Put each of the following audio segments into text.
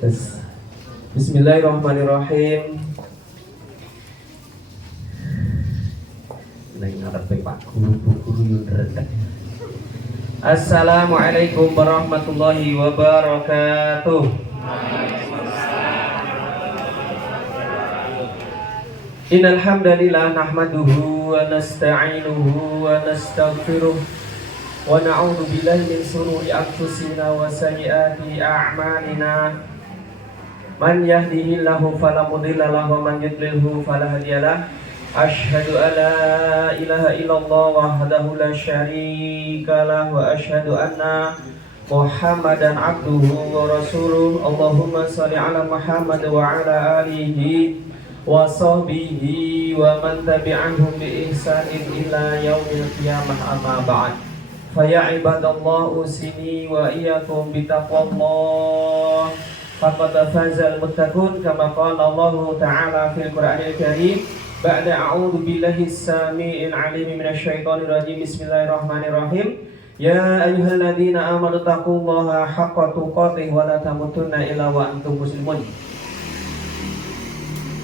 Terus, Bismillahirrahmanirrahim. Neng ngarepe Pak Guru yang rendah. Assalamualaikum warahmatullahi wabarakatuh. Innal hamdalillah nahmaduhu wa nasta'inuhu wa nastaghfiruh wa na'udzu billahi min shururi anfusina wa sayyiati a'malina. Man yahdihillahu fala mudilla lahu wa man yudlilhu fala hadiyalah. Asyhadu an la ilaha illallah wahdahu la syarika lah wa asyhadu anna Muhammadan abduhu wa rasuluh. Allahumma shalli ala Muhammad wa ala alihi wa sahbihi wa man tabi'ahum bi ihsanin ila yaumil qiyamah, amma ba'd. Fa ya ibadallah usini wa iyyakum bi taqwallah faqad fazal muttaqun kama qala Allah ta'ala fil Qur'anil Karim. Ba'da a'udzu billahi samii'il 'aliim minasyaitonir rajiim. Bismillahirrahmanirrahim. Ya ayyuhalladzina amanu taqullaha haqqa tuqatih wa la tamutunna illa wa antum muslimun.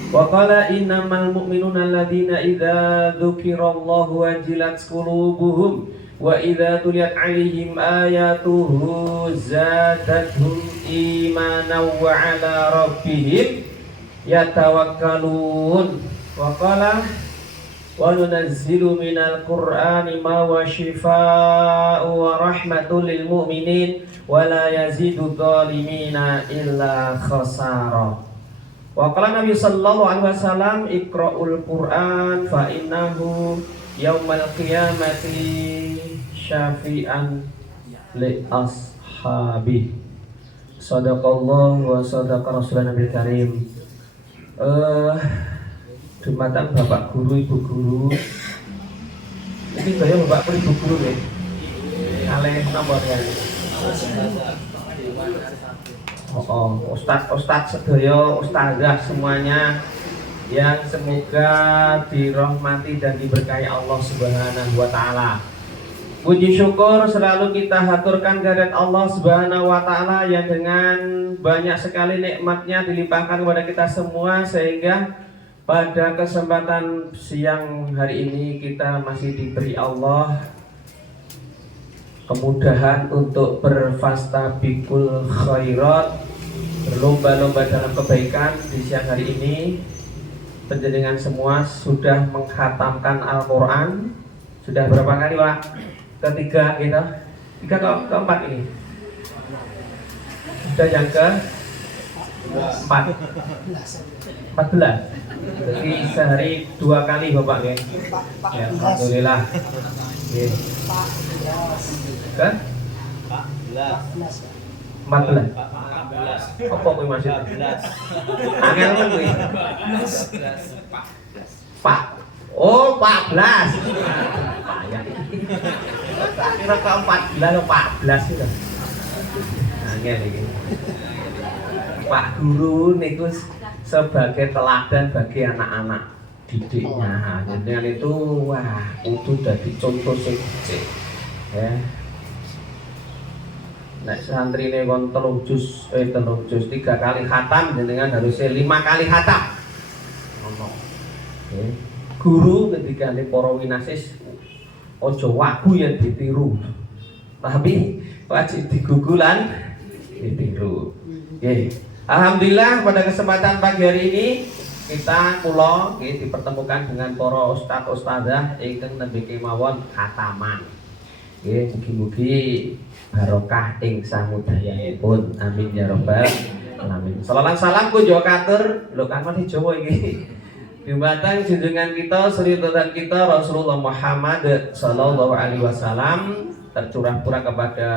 Wa qala innamal mu'minuna alladzina idza dzukirallahu wajilat qulubuhum wa idza tuliyat 'alaihim ayatuhu zadatuhum imanan wa 'ala rabbihim yatawakkalun. Wa qala wa nunazzilu minal qur'ani ma wa shifaa'u wa rahmatul lil mu'minin wa la yazidu dhalimina illa khasara. Wa qala Nabi sallallahu alaihi wasallam iqra'ul qur'an fa innahu yaumal qiyamati syafi'an li ashabi. Sadaqallahu wa sadaqa rasulana bil karim. Dumateng Bapak Guru, Ibu Guru. Ini saya Bapak Guru, Ibu Guru ya. Kalih nomornya. Ustadz sedaya, ustazah semuanya yang semoga dirahmati dan diberkahi Allah Subhanahu wa taala. Puji syukur selalu kita haturkan kehadirat Allah Subhanahu wa taala yang dengan banyak sekali nikmatnya dilimpahkan kepada kita semua, sehingga pada kesempatan siang hari ini kita masih diberi Allah kemudahan untuk berfastabiqul khairat, berlomba-lomba dalam kebaikan. Di siang hari ini penjenengan semua sudah mengkhatamkan Al-Quran. Sudah berapa kali Pak? Ketiga gitu? Keempat ini? Sudah yang ke 14. Jadi sehari 2 kali Bapak ya. Ya, alhamdulillah. Ya. Kan? 14. Apa kuwi maksudnya? Angel kan kuwi. Pak. Oh, 14. Payah. Kira ke 14 atau 14 itu. Angel iki. Pak Guru niku sebagai teladan bagi anak-anak didiknya. Dengan itu wah, kudu dadi contoh sing becik. Ya. Nek santrine kon 3 juz 3 kali khatam, jenengan harusnya 5 kali khatam. Ngomong. Ya. Guru ketika para winasis ojo wagu ya ditiru. Tapi wajib digugulan ditiru. Nggih. Alhamdulillah pada kesempatan pagi hari ini kula dipertemukan dengan para ustaz ustazah ingkang nembe kemawon khataman. Nggih, mugi-mugi barokah ing samudayanipun. Amin ya rabbal alamin. Salawat salam kunjuk katur lho kan mati Jawa iki. Dumateng junjungan kita, suritan kita Rasulullah Muhammad sallallahu alaihi wasallam, tercurah pura kepada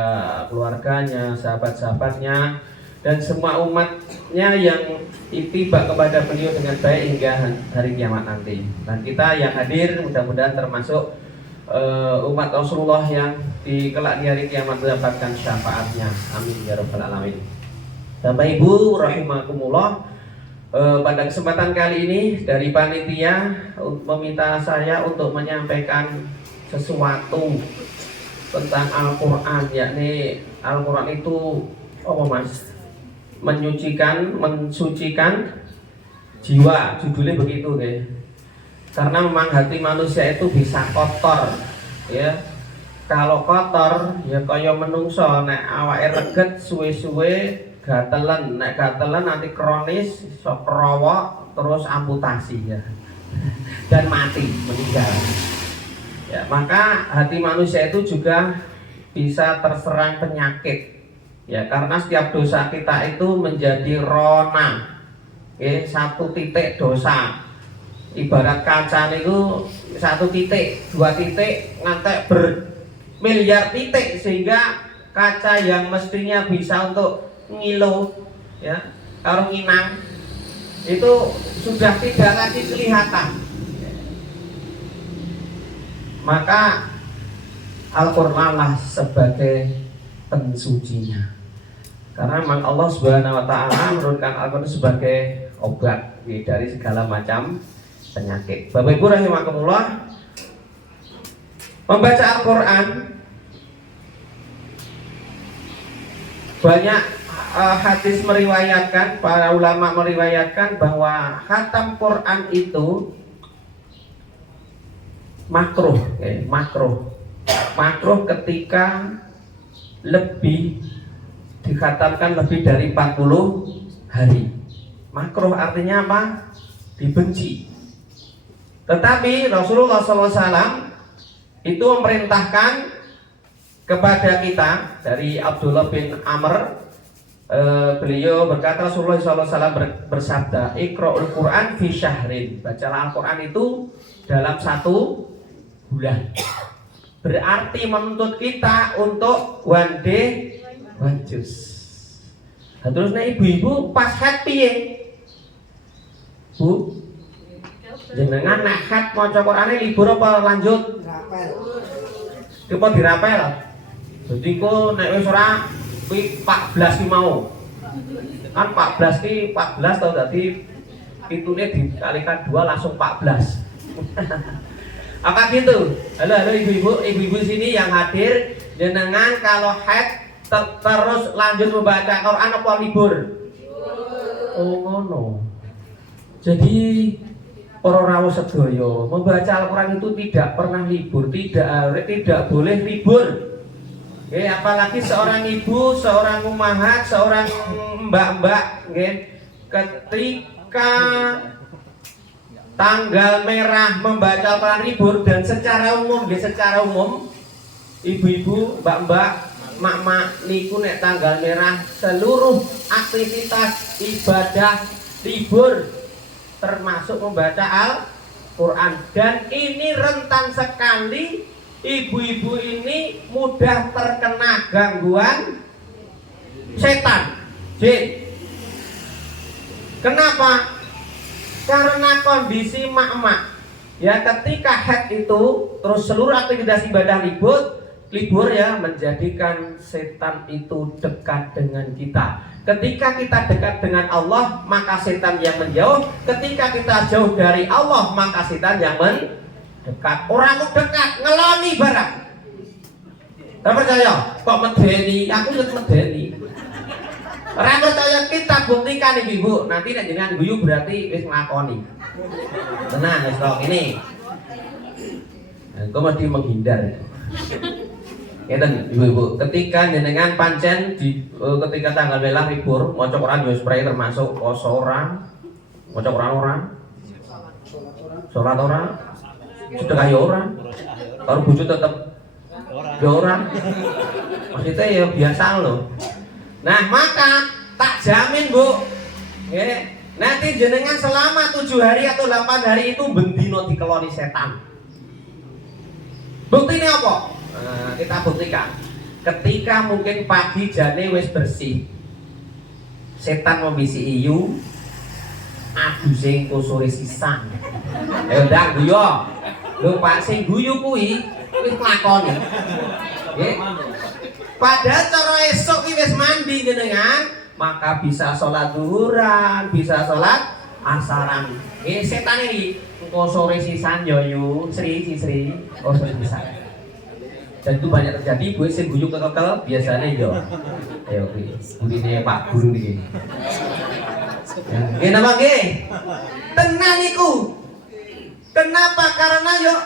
keluarganya, sahabat-sahabatnya, dan semua umatnya yang itiba kepada beliau dengan baik hingga hari kiamat nanti. Dan kita yang hadir mudah-mudahan termasuk umat Rasulullah yang di kelak di hari kiamat mendapatkan syafaatnya. Amin ya rabbal alamin. Bapak Ibu rahimakumullah, pada kesempatan kali ini dari panitia meminta saya untuk menyampaikan sesuatu tentang Al-Quran, yakni Al-Quran itu apa Mas? mensucikan jiwa, judulnya begitu ya. Karena memang hati manusia itu bisa kotor ya. Kalau kotor ya kaya menungso, nek awake reget suwe-suwe gatelen, nek gatelen nanti kronis iso kerowok terus amputasi ya. Dan mati, meninggal. Ya, maka hati manusia itu juga bisa terserang penyakit. Ya, karena setiap dosa kita itu menjadi rona. Oke, satu titik dosa. Ibarat kaca itu satu titik, dua titik ngantek bermiliar titik, sehingga kaca yang mestinya bisa untuk ngilu ya, karo nginang itu sudah tidak lagi kelihatan. Maka Al-Qur'an lah sebagai pensucinya. Karena memang Allah Subhanahu wa taala menurunkan Al-Qur'an sebagai obat dari segala macam penyakit. Bapak Ibu rahimakumullah, membaca Al-Qur'an banyak hadis meriwayatkan, para ulama meriwayatkan bahwa khatam Quran itu makruh, makruh ketika lebih dikhatamkan lebih dari 40 hari. Makruh artinya apa? Dibenci. Tetapi Rasulullah SAW itu memerintahkan kepada kita, dari Abdullah bin Amr, beliau berkata, Rasulullah SAW bersabda, Iqra'ul Quran fi syahrin, bacalah Al-Quran itu dalam 1 bulan. Berarti menuntut kita untuk one day one juice. Nah, terus nih ibu-ibu pas happy ya Bu, jenengan nek hat maca Qur'ane libur apa lanjut? Dirapel. Apa dirapel? Jadi kok nek wis ora kuwi 14 ki mau. Kan 14 ki 14 tau dadi pitune dikalikan 2 langsung 14. Apa gitu? Halo ibu-ibu sini yang hadir, jenengan kalau haid terus lanjut membaca Quran apa libur? Oh ngono. Jadi para rawuh sedaya, membaca Al-Qur'an itu tidak pernah libur, tidak boleh libur. Oke, apalagi seorang ibu, seorang ummahat, seorang mbak-mbak, oke, ketika tanggal merah membaca Al-Qur'an libur, dan secara umum ibu-ibu, mbak-mbak, mak-mak niku nek tanggal merah seluruh aktivitas ibadah libur, termasuk membaca Al-Quran. Dan ini rentan sekali, ibu-ibu ini mudah terkena gangguan setan, jin. Kenapa? Karena kondisi mak-mak ya, ketika haid itu terus seluruh aktivitas ibadah libur ya, menjadikan setan itu dekat dengan kita. Ketika kita dekat dengan Allah, maka setan yang menjauh. Ketika kita jauh dari Allah, maka setan yang mendekat. Orang dekat, ngeloni barang. Tak percaya? Kok medeni? Aku lihat medeni. Orang percaya, kita buktikan ibu. Nanti nek jenengan guyu berarti wis nglakoni. Tenang, wis kok ini. Kok mesti menghindar. Ngeten ibu-ibu, ketika jenengan pancen ketika tanggal merah libur, maca Quran yo spray termasuk poso ora, maca Quran ora, salat ora, sedekah yo ora, karo bojo tetep yo ora. Maksudnya ya biasa loh. Nah, maka tak jamin Bu, nanti jenengan selama 7 hari atau 8 hari itu bendino dikeloni setan. Buktinya apa? Nah, kita buktikan. Ketika mungkin pagi jane wis bersih, setan membisi iyu, aduh sing sore sisan. Ayo ndang guyu. Lho Pak sing guyu kuwi wis nglakoni. Nggih. Padahal cara esuk iki wis mandi jenengan, maka bisa sholat zuhuran, bisa sholat asaran. Setan ini engko sore sisan yo yu, Sri, oh sore sisan. Dan itu banyak terjadi, gue sing guyu kekel biasanya yo. Ayo ini Pak Guru nih. Nggih napa nggih? Tenan iku. Kenapa? Karena yo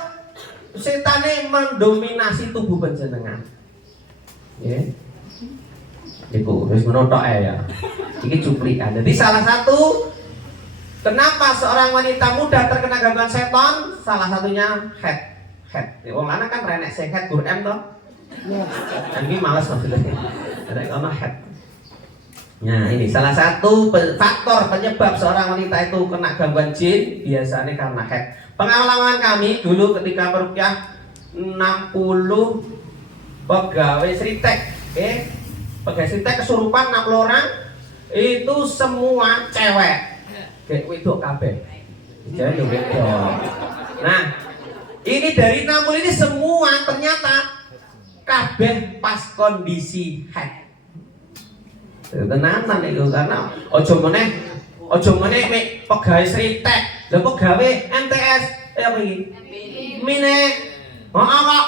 setane mendominasi tubuh panjenengan. Nggih. Iku wis ngono tok ya. Iki cuplikan. Jadi salah satu kenapa seorang wanita muda terkena gangguan seton, salah satunya head. Wong lanang kan renek sehat Quran toh. Iya. Ini malas maksudnya. Ada ono head. Nah, ini salah satu faktor penyebab seorang wanita itu kena gangguan jin biasanya karena head. Pengalaman kami dulu ketika meruqyah 60 pegawai Sritek, pegawai Sritek kesurupan 60 orang itu semua cewek. Kayak wedok kabeh. Jadi wedok. Nah, ini dari 60 ini semua ternyata kabeh pas kondisi head. Tenanan itu karena ojo meneh mek pegawai Sritek, lha pegawai MTS apa iki? Minek. Heeh kok.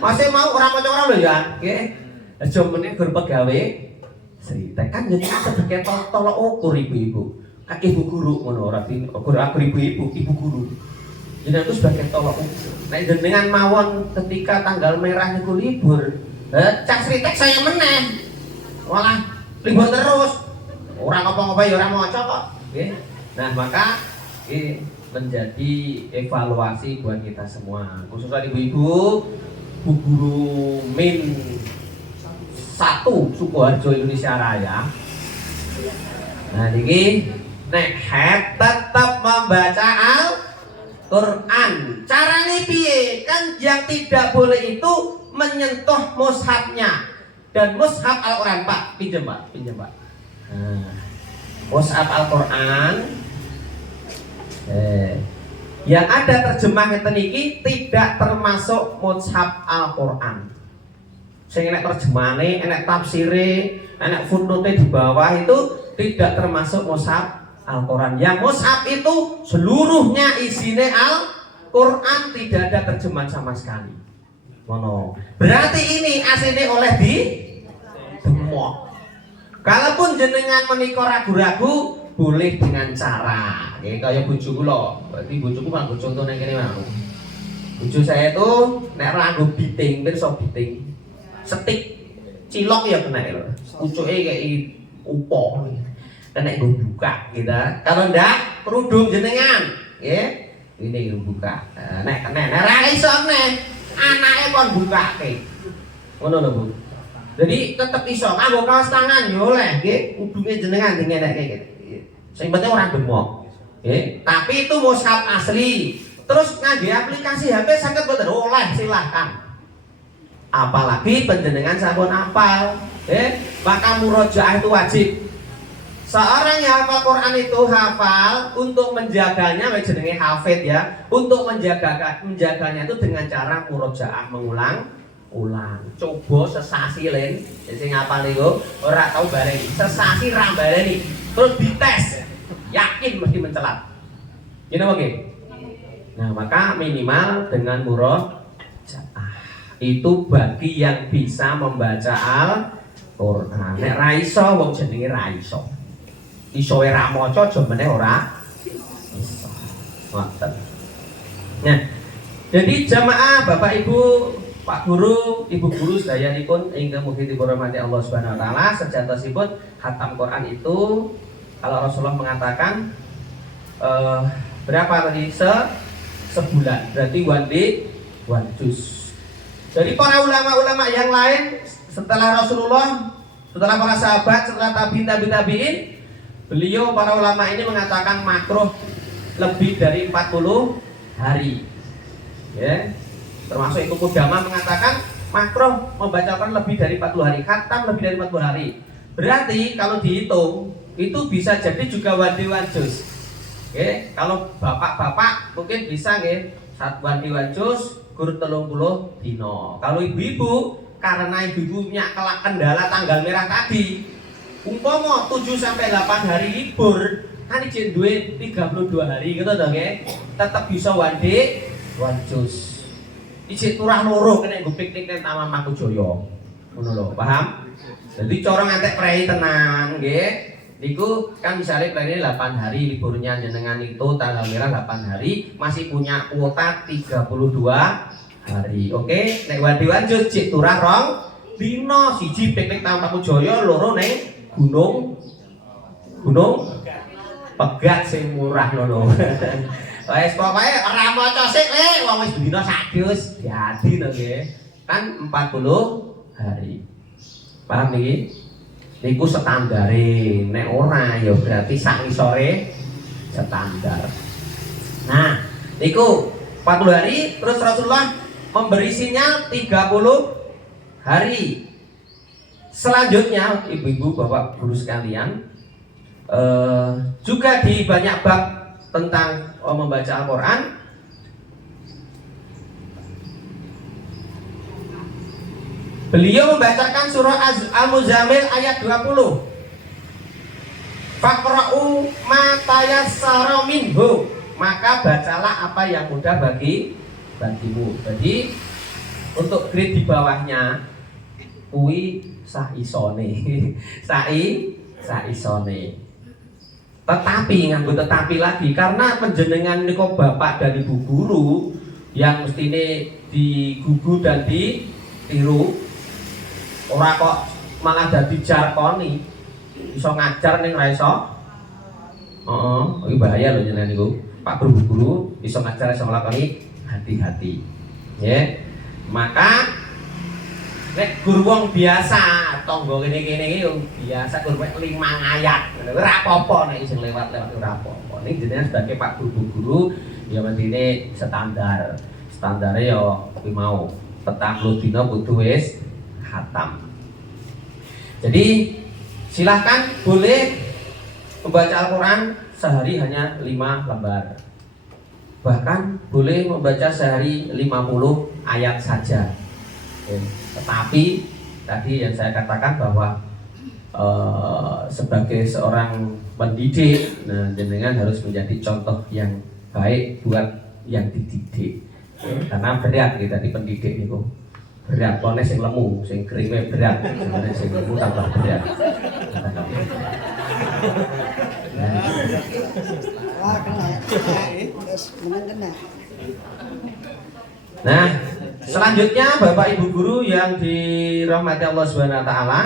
Masih mau orang macam orang lho ya, nggih. Ojo meneh gur pegawai Sritek kan jadi sebagai tolok ukur ibu-ibu. Kakek ibu guru ngono ora aku ibu-ibu, ibu guru. Jadi itu sebagai tolok ukur. Nah dengan mawon ketika tanggal merah niku libur, cak Sritek saya meneh. Walah libur terus. Orang apa-apa ya orang maca kok. Nggih. Nah, maka ini menjadi evaluasi buat kita semua. Khususnya ibu-ibu, Bu Guru Min 1 Sukoharjo Indonesia Raya. Nah, ini nek tetap membaca Al-Quran. Caranya piye? Kan yang tidak boleh itu menyentuh mushafnya. Dan mushaf Al-Quran, Pak, pinjam Pak. Nah, mushaf Al-Quran yang ada terjemah ngeten iki tidak termasuk mushaf Al-Quran. Sing enek terjemahane, enek tafsire, enek footnote di bawah itu tidak termasuk mushaf Al-Quran. Yang mushaf itu seluruhnya isinya Al-Quran, tidak ada terjemahan sama sekali. Mono. Berarti ini aslinya oleh di demok. Kalaupun jenengan menika ragu-ragu, boleh dengan cara kayak bojo kula. Berarti bojoku manggo contoh nang kene mau. Bojo saya itu nek ragu biting, pirsa biting. Setik cilok ya kena lho. Pucuke kayak upo. Kena nggo buka gitu. Kalau ndak kerudung jenengan, nggih. Ini buka. Nek ra iso nek anake kon bukake. Ngono lho, Bu. Jadi tetep iso nganggo kaos tangan yo oleh nggih, udunge jenengan dingenekke gitu. Sing penting ora demok. Nggih, tapi itu mushaf asli. Terus ngangge aplikasi HP saged mboten? Oleh, silahkan. Apalagi panjenengan sampun hafal, maka murojaah itu wajib. Seorang yang hafal Quran itu hafal untuk menjaganya, jenenge hafid ya. Untuk menjaganya itu dengan cara murojaah, mengulang. Coba sesasi len, sing hafal niku ora tau bareng. Sesasi ra bareng, terus dites. Yakin mesti mencelat. Gini oke? Nah, maka minimal dengan murojaah. Itu bagi yang bisa membaca Al-Quran. Nek ra iso wong jenenge ra iso. Iso ora maca aja meneh ora iso. Ngoten. Nah, jadi jamaah Bapak Ibu, Pak Guru, Ibu Guru sedayanipun ingkang mugi dirahmati Allah Subhanahu wa taala, sejatosipun khatam Quran itu kalau Rasulullah mengatakan berapa tadi? Sebulan. Berarti one juz. Jadi para ulama-ulama yang lain setelah Rasulullah, setelah para sahabat, setelah tabi'in, beliau para ulama ini mengatakan makruh lebih dari 40 hari. Ya. Termasuk Ibnu Qudamah mengatakan makruh membacakan lebih dari 40 hari, khatam lebih dari 40 hari. Berarti kalau dihitung itu bisa jadi juga wadi juz. Oke, kalau bapak-bapak mungkin bisa nggih wadi juz gur 30 dino. Kalau ibu-ibu karena ibu-ibunya kelak kendala tanggal merah tadi, umpama 7 sampai 8 hari libur, kan izin duit 32 hari gitu dong ya. Tetap bisa wadi juz. ijik turah loro kene nggo piknik nang Taman Makujaya. Ngono lho, paham? Jadi corong antek prei tenan nggih. Niku kan misalnya prei 8 hari liburnya jenengan itu tanggal merah 8 hari masih punya kuota 32 hari. Oke, nek wadiwan jik turah rong dino siji piknik Taman Makujaya, loro ning Gunung Pegat sing murah ngono. Wes pokoke ora maca sik le, wong wis dina sadus jadi to nggih. Kan 40 hari. Paham niki? Niku standare. Nek ora ya berarti sak isore standar. Nah, niku 40 hari terus Rasulullah memberi sinyal 30 hari. Selanjutnya ibu-ibu, bapak guru sekalian, juga di banyak bab tentang membaca Al-Quran beliau membacakan surah Al-Muzammil ayat 20. Faqra'u ma tayassara minhu, maka bacalah apa yang mudah bagimu. Jadi untuk grade di bawahnya kuwi saisone. Saisone. Tetapi nganggo tetapi lagi karena panjenengan niku bapak dan ibu guru yang mestine digugu dan ditiru, ora kok malah dadi jarkoni iso ngajar ning ra iso. Iki bahaya lho jenengan niku. Pak guru iso ngajar iso nglakoni, hati-hati. Ya. Maka nek guru wong biasa tangga kene-kene iki biasa guru 5 ayat. Ora apa-apa nek sing lewat-lewat ora apa-apa. Ning jenengan sebagai Pak guru ya mendine standar. Standare ya kuwi mau 40 dina kudu wis khatam. Jadi silahkan boleh membaca Al-Quran sehari hanya 5 lembar. Bahkan boleh membaca sehari 50 ayat saja. Tetapi tadi yang saya katakan bahwa sebagai seorang pendidik, nah jenengan harus menjadi contoh yang baik buat yang dididik. Karena berat kita di pendidik itu berat, pokoknya sing lemu, sing kerime berat, sebenarnya sing lemu tambah berat. Nah, selanjutnya Bapak Ibu guru yang dirahmati Allah Subhanahu wa taala,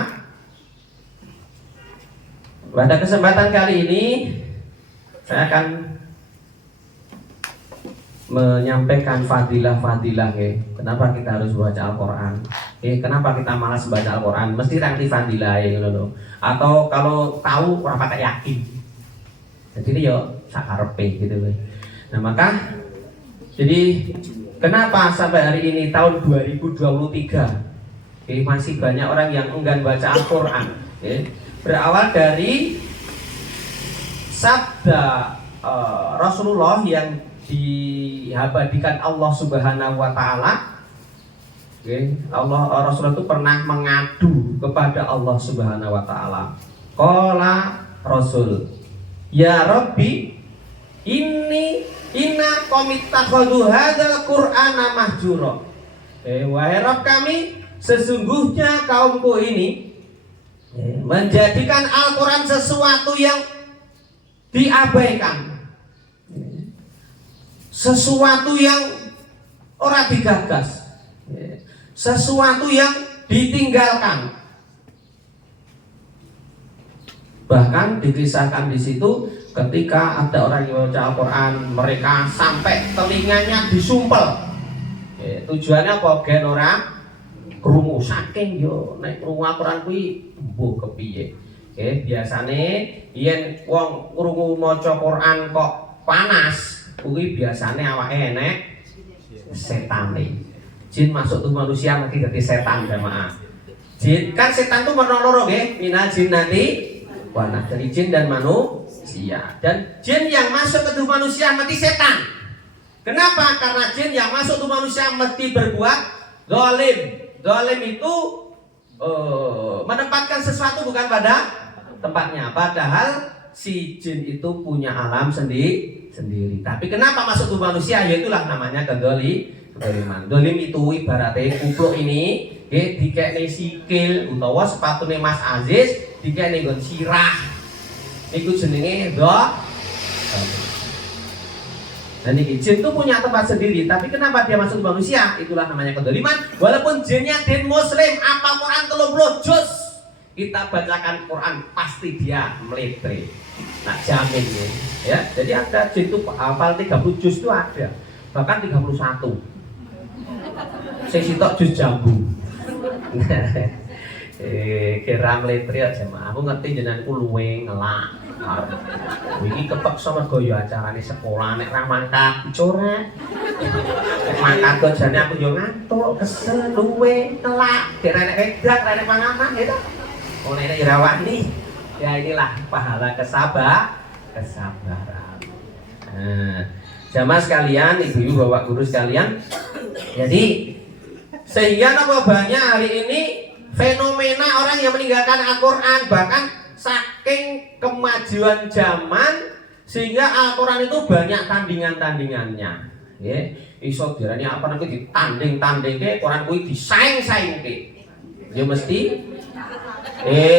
pada kesempatan kali ini saya akan menyampaikan fadilah-fadilah kenapa kita harus baca Al-Quran. Kenapa kita malas baca Al-Quran? Mesti nanti fadilah atau kalau tahu ora pakai yakin. Jadi ini yo sakarepe gitu loh. Nah, maka jadi kenapa sampai hari ini tahun 2023 masih banyak orang yang enggan baca Al-Quran. Berawal dari sabda Rasulullah yang diabadikan Allah Subhanahu wa taala. Rasulullah itu pernah mengadu kepada Allah Subhanahu wa taala. Qala Rasul, "Ya Rabbi, inna qamittakhadhu hadzal Qur'ana mahjura." Wahai Rabb kami, sesungguhnya kaumku ini menjadikan Al-Quran sesuatu yang diabaikan, sesuatu yang ora digagas, sesuatu yang ditinggalkan. Bahkan dikisahkan di situ ketika ada orang yang membaca Al-Quran, mereka sampai telinganya disumpel. Tujuannya apa? Gen ora krungu, saking yo nek krungu Al-Quran kuwi mbuh kepiye. Biasane yen wong krungu maca Quran kok panas, kuwi biasane awake enek setane. Jin masuk tubuh manusia mesti dadi setan, jamaah. Jin kan setan tuh warna loro nggih, minal jinnati wana, dari jin dan manusia. Dan jin yang masuk ke tubuh manusia mesti setan. Kenapa? Karena jin yang masuk tubuh manusia mesti berbuat zalim. Zalim itu menempatkan sesuatu bukan pada tempatnya. Padahal si jin itu punya alam sendiri. Tapi kenapa masuk tubuh manusia? Yaitulah namanya kedoliman. Dolim itu ibaratnya kupluk ini dikekne sikil utawa sepatune Mas Aziz dikekne nggon sirah. Iku jenenge dan ini jin itu punya tempat sendiri, tapi kenapa dia masuk ke manusia? Itulah namanya kedoliman. Walaupun jinnya din muslim, apa Quran 30 juz kita bacakan Quran pasti dia meletre. Nah jamin ya. Jadi ada jin itu hafal 30 juz itu ada, bahkan 31. Saya sitok juz jambu. Kira meletre aja mah. Aku ngerti jenenganku luwe ngelak. Iki kepeksa mergo ya acarane sekolah nek ra mangkat corek. Nek mangkat kok jane aku yo ngantuk, kesel, luwe, telak, derek wedak, derek panganan gitu. Oh nek ora wani. Ya inilah pahala kesabaran. Nah, jamaah sekalian, ibu-ibu, bapak guru sekalian. Jadi sehingga apa banyak hari ini fenomena orang yang meninggalkan Al-Qur'an, bahkan saking kemajuan zaman sehingga Al-Quran itu banyak tandingan-tandingannya. Ya, iso dirani apa nanti ditanding-tandingke, Quran kuwi disaing-saingke. Ya mesti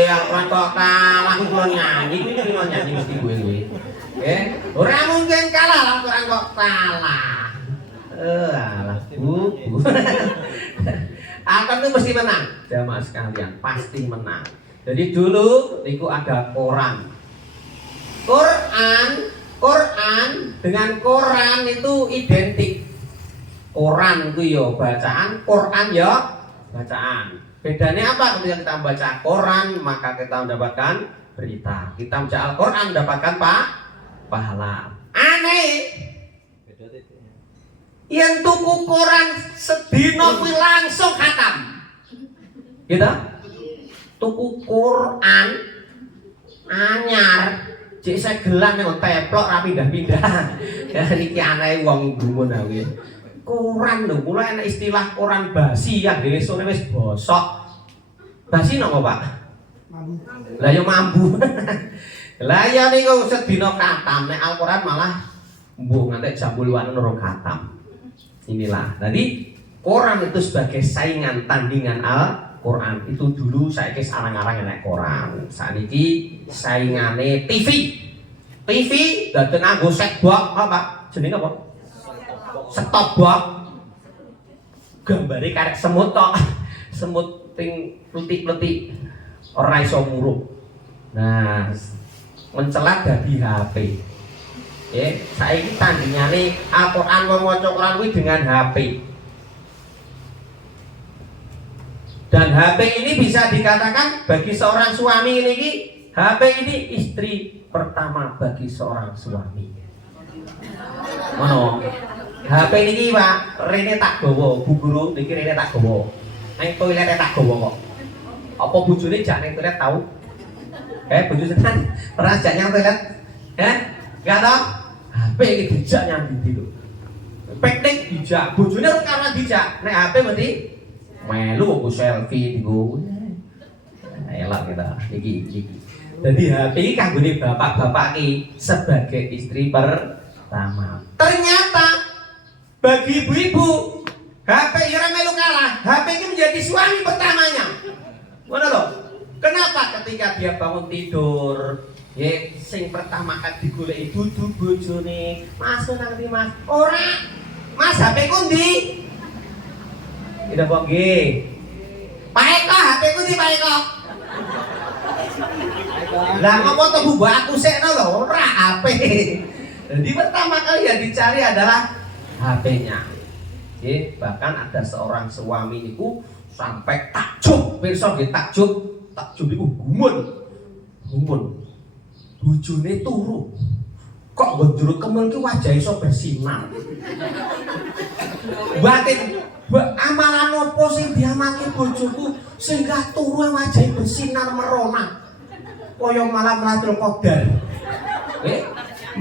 Al-Quran kok kalah kula nyanyi, kuwi nyanyi mesti gue. Ora mungkin kalah Al-Quran kok kalah. Alah, Bu. Al-Quran itu mesti menang, jamaah sekalian, pasti menang. Jadi dulu itu ada Quran dengan Quran itu identik. Quran itu ya bacaan, Quran ya bacaan. Bedanya apa ketika kita membaca Quran maka kita mendapatkan berita. Kita membaca Al-Quran mendapatkan pahala. Aneh. Yang tuku Quran sedino kuwi langsung khatam. Gitu? Tuku Quran anyar cek segelan yang teplok rapi pindah-pindah. Ya niki aneh wong gumun ae. Quran lho, kula enak istilah Quran basi ya dhewe sore wis bosok. Basi napa, Pak? Mambu. Lah yo mambu. Lah ya niku sedina khatam, nek Al-Qur'an malah mbuh nganti jam 8-an urung khatam. Inilah. Jadi Quran itu sebagai saingan tandingan Al-Quran itu dulu saya kis arang-arang enek Quran. Saniki saingane TV. TV dateng nganggo set box apa? Jenenge apa? Stop box. Gambare karek semut tok. Semut ting pletik-pletik ora iso murup. Nah, mencelat dadi HP. Saiki tandingane Al-Quran maca Quran kuwi dengan HP. Dan HP ini bisa dikatakan bagi seorang suami ini, HP ini istri pertama bagi seorang suami. Ngono. HP ini Pak, rene tak gawa, Bu Guru niki rene tak gawa. Nang toilet tak gawa kok. Apa bojone jak nang toilet tahu? Bojo setan pernah jak nang toilet? Enggak tahu. HP iki dijak nyang ndi lho. Piknik dijak, bojone ora karena dijak. Nek HP mesti melu aku selfie nggo. Elak kita iki. Jadi HP iki kanggone bapak-bapak iki sebagai istri pertama. Ternyata bagi ibu-ibu HP ora melu kalah. HP ini menjadi suami pertamanya. Ngono lho. Kenapa ketika dia bangun tidur, sing pertama kan digoleki dudu bojone. Mas nang ndi Mas? Ora. Mas HP ku ndi? Tidak apa nggih. Pak Eko, HP ku ndi Pak Eko? Lah ngopo to Bu, aku sekno lho, ora HP. Jadi pertama kali yang dicari adalah HP-nya. Bahkan ada seorang suami niku sampai takjub, pirsa nggih takjub iku gumun. Bojone turu. Kok nggo kemel ki wajah iso bersinar. Batin amalan opo sing diamalke bojoku sehingga turu wajah bersinar merona. Kaya malam Lailatul Qadar.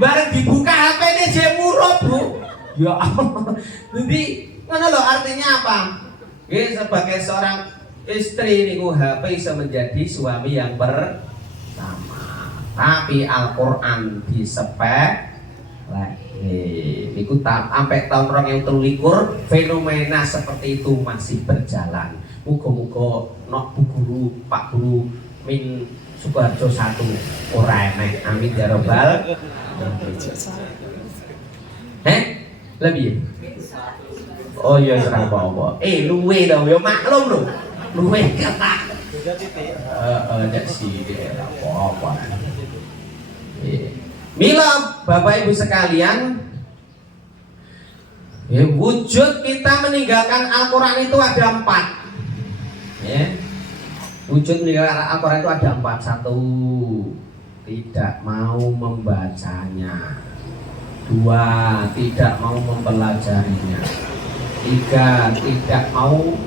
Bareng dibuka HP-ne je murup, Bu. Ya Allah. Jadi ngono lho artinya apa? Sebagai seorang istri niku HP bisa menjadi suami yang pertama. Tapi Al-Quran disepelekan. Iku sampai tahun 2023 fenomena seperti itu masih berjalan. Muga-muga nok Bu Guru, Pak Guru Min Sukoharjo 1 ora enek. Amin ya robbal. Lebih. Oh iya ora apa-apa. Luwe dong yo maklum lho. Luwe kata. Nek sithik apa-apa. Mila Bapak Ibu sekalian, wujud kita meninggalkan Al-Quran itu ada 4. Wujud meninggalkan Al-Quran itu ada 4. 1, tidak mau membacanya. 2, tidak mau mempelajarinya. 3, tidak mau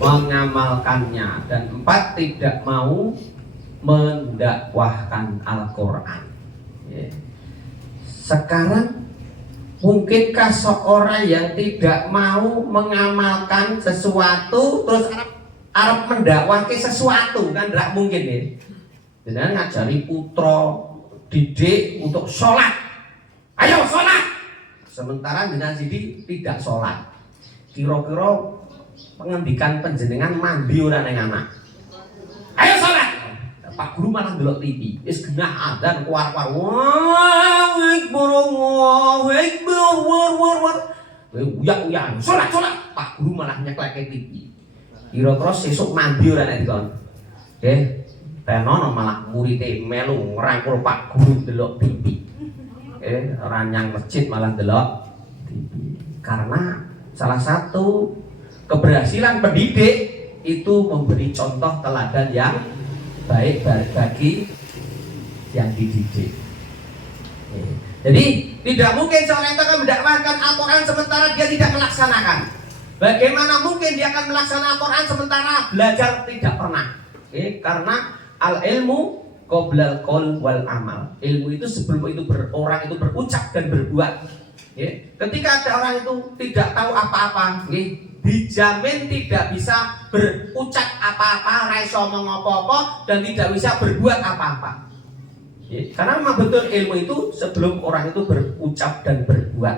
mengamalkannya. Dan 4, tidak mau mendakwahkan Al-Quran. Sekarang mungkinkah seorang yang tidak mau mengamalkan sesuatu terus arep mendakwahkan sesuatu? Kan tidak mungkin ya. Jadi ngajari putra didik untuk sholat, ayo sholat, sementara jenengan sidi tidak sholat. Kira-kira pengendikan panjenengan mandi ora ning anak, ayo sholat, Pak Guru malah ndelok TV. Wis genah adzan kuar-kuar. Allahu Akbar, Allahu Akbar, war. Uyak-uyak, salat. Pak Guru malah nyekleke TV. Kira-kira sesuk mandi ora nek dikon. Tenono malah murite melu ngrangkul Pak Guru ndelok TV. Ranyang masjid malah ndelok TV. Karena salah satu keberhasilan pendidik itu memberi contoh teladan yang baik bagi yang dididik. Jadi tidak mungkin seorang itu akan mendakwahkan Al-Quran sementara dia tidak melaksanakan. Bagaimana mungkin dia akan melaksanakan Al-Quran sementara belajar tidak pernah? Karena al-ilmu qoblal qaul wal amal. Ilmu itu sebelum itu orang itu berucap dan berbuat. Ketika ada orang itu tidak tahu apa-apa, dijamin tidak bisa berucap apa-apa, ra iso ngomong apa-apa, dan tidak bisa berbuat apa-apa. Karena memang betul ilmu itu sebelum orang itu berucap dan berbuat.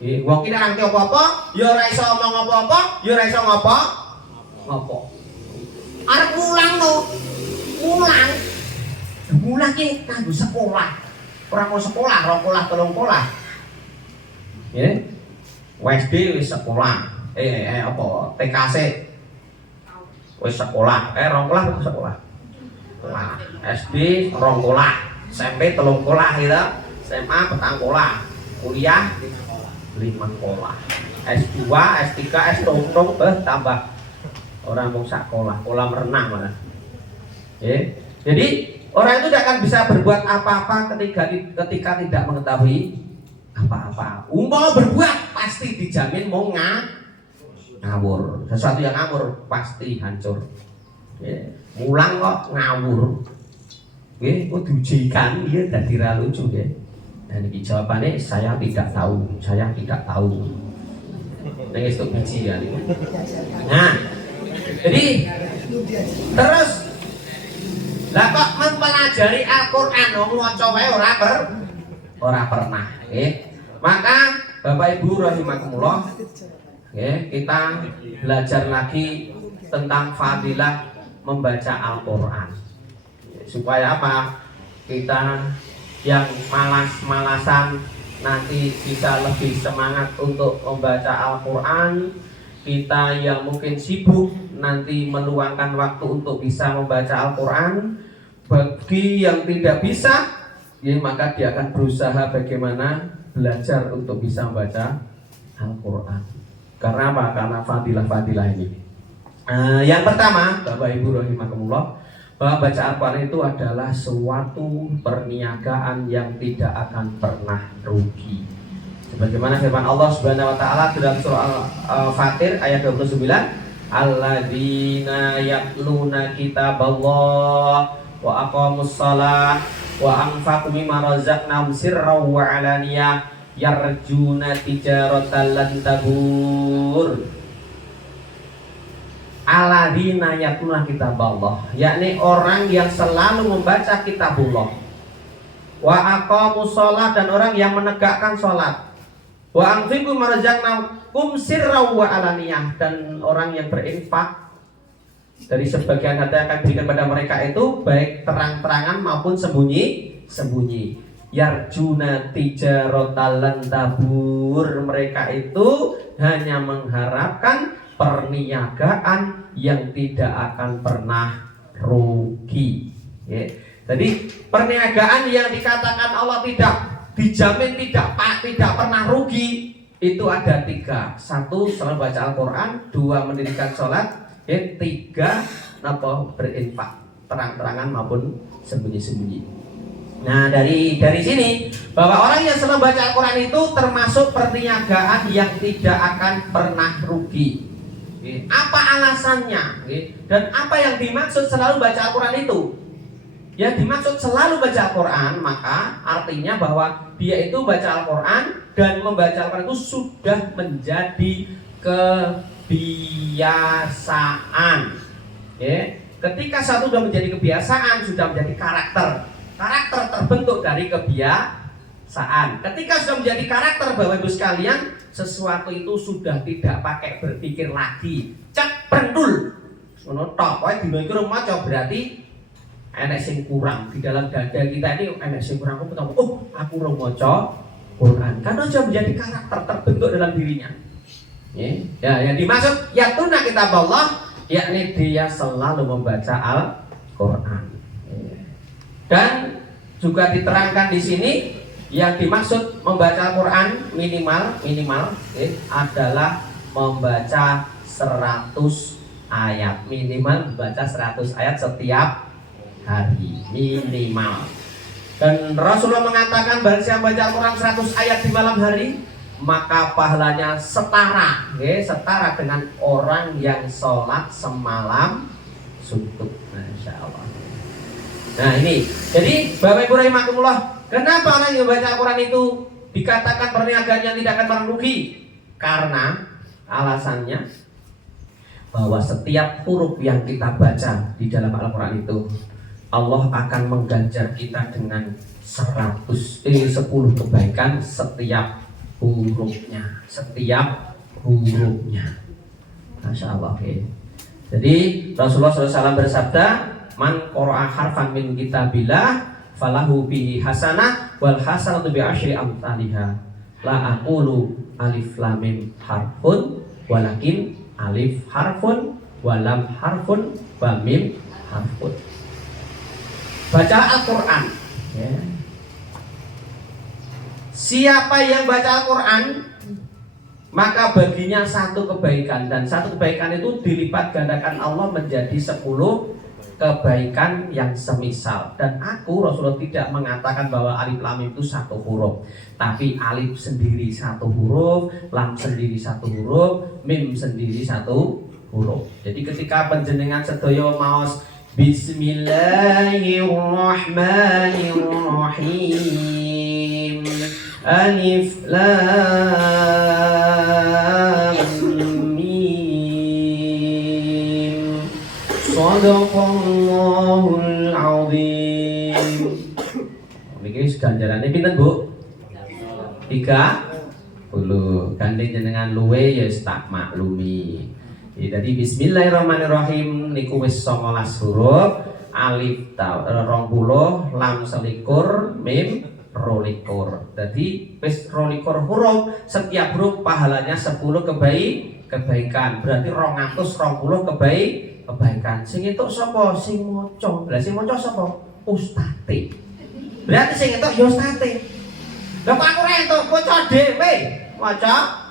Wong ki nek ngerti apa-apa, ya ora iso ngomong apa-apa, ya ora iso ngopo. Arep mulang to. Mulang ki kanggo sekolah. Ora mau sekolah, 2 sekolah, 3 sekolah. WSD wis sekolah. TKC wis sekolah. 2 sekolah wis sekolah. SD 2 sekolah, SMP 3 sekolah gitu. SMA 4 sekolah. Kuliah 5 sekolah. S2, S3, S2 tambah orang mau sekolah, kolam renang mana. Jadi orang itu tidak akan bisa berbuat apa-apa ketika tidak mengetahui apa-apa. Umpama berbuat pasti dijamin mau ngawur. Sesuatu yang ngawur pasti hancur. Mulang kok ngawur. Kok diujikan dia dadi ra lucu ya. Dan ini jawabannya saya tidak tahu. Ning itu biji ya. Nah, jadi terus lah kok mempelajari Al-Qur'an wong maca wae ora pernah. Maka Bapak Ibu rahimakumullah, kita belajar lagi tentang fadilah membaca Al-Quran. Supaya apa? Kita yang malas-malasan nanti bisa lebih semangat untuk membaca Al-Quran. Kita yang mungkin sibuk nanti meluangkan waktu untuk bisa membaca Al-Quran. Bagi yang tidak bisa, maka dia akan berusaha bagaimana belajar untuk bisa membaca Al-Quran. Karena apa? Karena fadilah-fadilah ini. Yang pertama, Bapak Ibu rahimakumullah, bahwa baca Al-Quran itu adalah suatu perniagaan yang tidak akan pernah rugi. Sebagaimana firman Allah Subhanahu wa taala dalam surah Al-Fatir ayat 29, alladzina yatluna kitaballah wa aqamus shalah wa anfaqu mimma razaqnahum sirran wa alaniyah yarjuna tijaratan lan tabur. Alladzina yatluna kitaballah, yakni orang yang selalu membaca kitabullah. wa aqamus shalah, dan orang yang menegakkan sholat, wa anfiqu marzaqnakum sirran wa alaniyah, dan orang yang berinfak dari sebagian harta yang akan diberikan pada mereka itu baik terang-terangan maupun sembunyi-sembunyi. Yarjuna tijaratan lan tabur, mereka itu hanya mengharapkan perniagaan yang tidak akan pernah rugi. Ya. Jadi perniagaan yang dikatakan Allah tidak dijamin tidak pernah rugi itu ada 3. 1, selalu baca Al-Quran. 2, mendirikan sholat. 3, berinfak terang-terangan maupun sembunyi-sembunyi. Nah dari sini bahwa orang yang selalu baca Al-Quran itu termasuk perniagaan yang tidak akan pernah rugi. Apa alasannya? Dan apa yang dimaksud selalu baca Al-Quran itu? Ya, dimaksud selalu baca Al-Quran, maka artinya bahwa dia itu baca Al-Quran dan membaca Al-Quran itu sudah menjadi kebiasaan. Ketika satu sudah menjadi kebiasaan, sudah menjadi karakter terbentuk dari kebiasaan. Ketika sudah menjadi karakter, Bapak Ibu sekalian, sesuatu itu sudah tidak pakai berpikir lagi. Cek pendul. Ngono tok, kowe dino iki maca berarti enek sing kurang di dalam dada kita ini, enek sing kurang. Aku tahu, aku ora maca Quran. Karena sudah menjadi karakter terbentuk dalam dirinya. Ya, yang dimaksud yatuna kitab Allah, yakni dia selalu membaca Al-Quran. Dan juga diterangkan di sini yang dimaksud membaca Al-Quran minimal adalah membaca 100 ayat, minimal membaca 100 ayat setiap hari minimal. Dan Rasulullah mengatakan barang siapa baca Al-Quran 100 ayat di malam hari, maka pahalanya setara dengan orang yang sholat semalam suntuk. Masya Allah. Nah ini, jadi Bapak Ibu rahimakumullah, kenapa orang yang baca Al-Quran itu dikatakan perniagaan yang tidak akan pernah rugi? Karena alasannya bahwa setiap huruf yang kita baca di dalam Al-Quran itu Allah akan mengganjar kita dengan 10 kebaikan setiap hurufnya. Masya Allah. Jadi Rasulullah SAW bersabda, man qara'a harfan min kitabillah falahu bihi hasanah wal hasanatu bi asyri amsalihha. La aqulu alif lam mim harfun walakin alif harfun wa lam harfun wa mim harfun. Baca Al-Quran. Siapa yang baca Al-Quran, maka baginya 1 kebaikan, dan 1 kebaikan itu dilipat gandakan Allah menjadi 10 kebaikan yang semisal. Dan aku Rasulullah tidak mengatakan bahwa alif lam mim itu 1 huruf, tapi alif sendiri 1 huruf, lam sendiri 1 huruf, mim sendiri 1 huruf. Jadi ketika panjenengan sedaya maos Bismillahirrahmanirrahim, alif lam mim, Shadaqallahul azim. Niki ganjarane pinten, Bu? 30. Gandeng jenengan luwe ya tak maklumi. Jadi bismillahirrahmanirrahim niku wis 19 huruf, alif 20, lam 21, mim 22. Jadi wis 22 huruf, setiap huruf pahalanya 10 kebaikan. Berarti 220 kebaikan. Sing entuk sapa? Sing maca. Lah sing maca sapa? Ustate. Berarti sing entuk ya ustate. Lah kok aku ora entuk, maca dhewe. Maca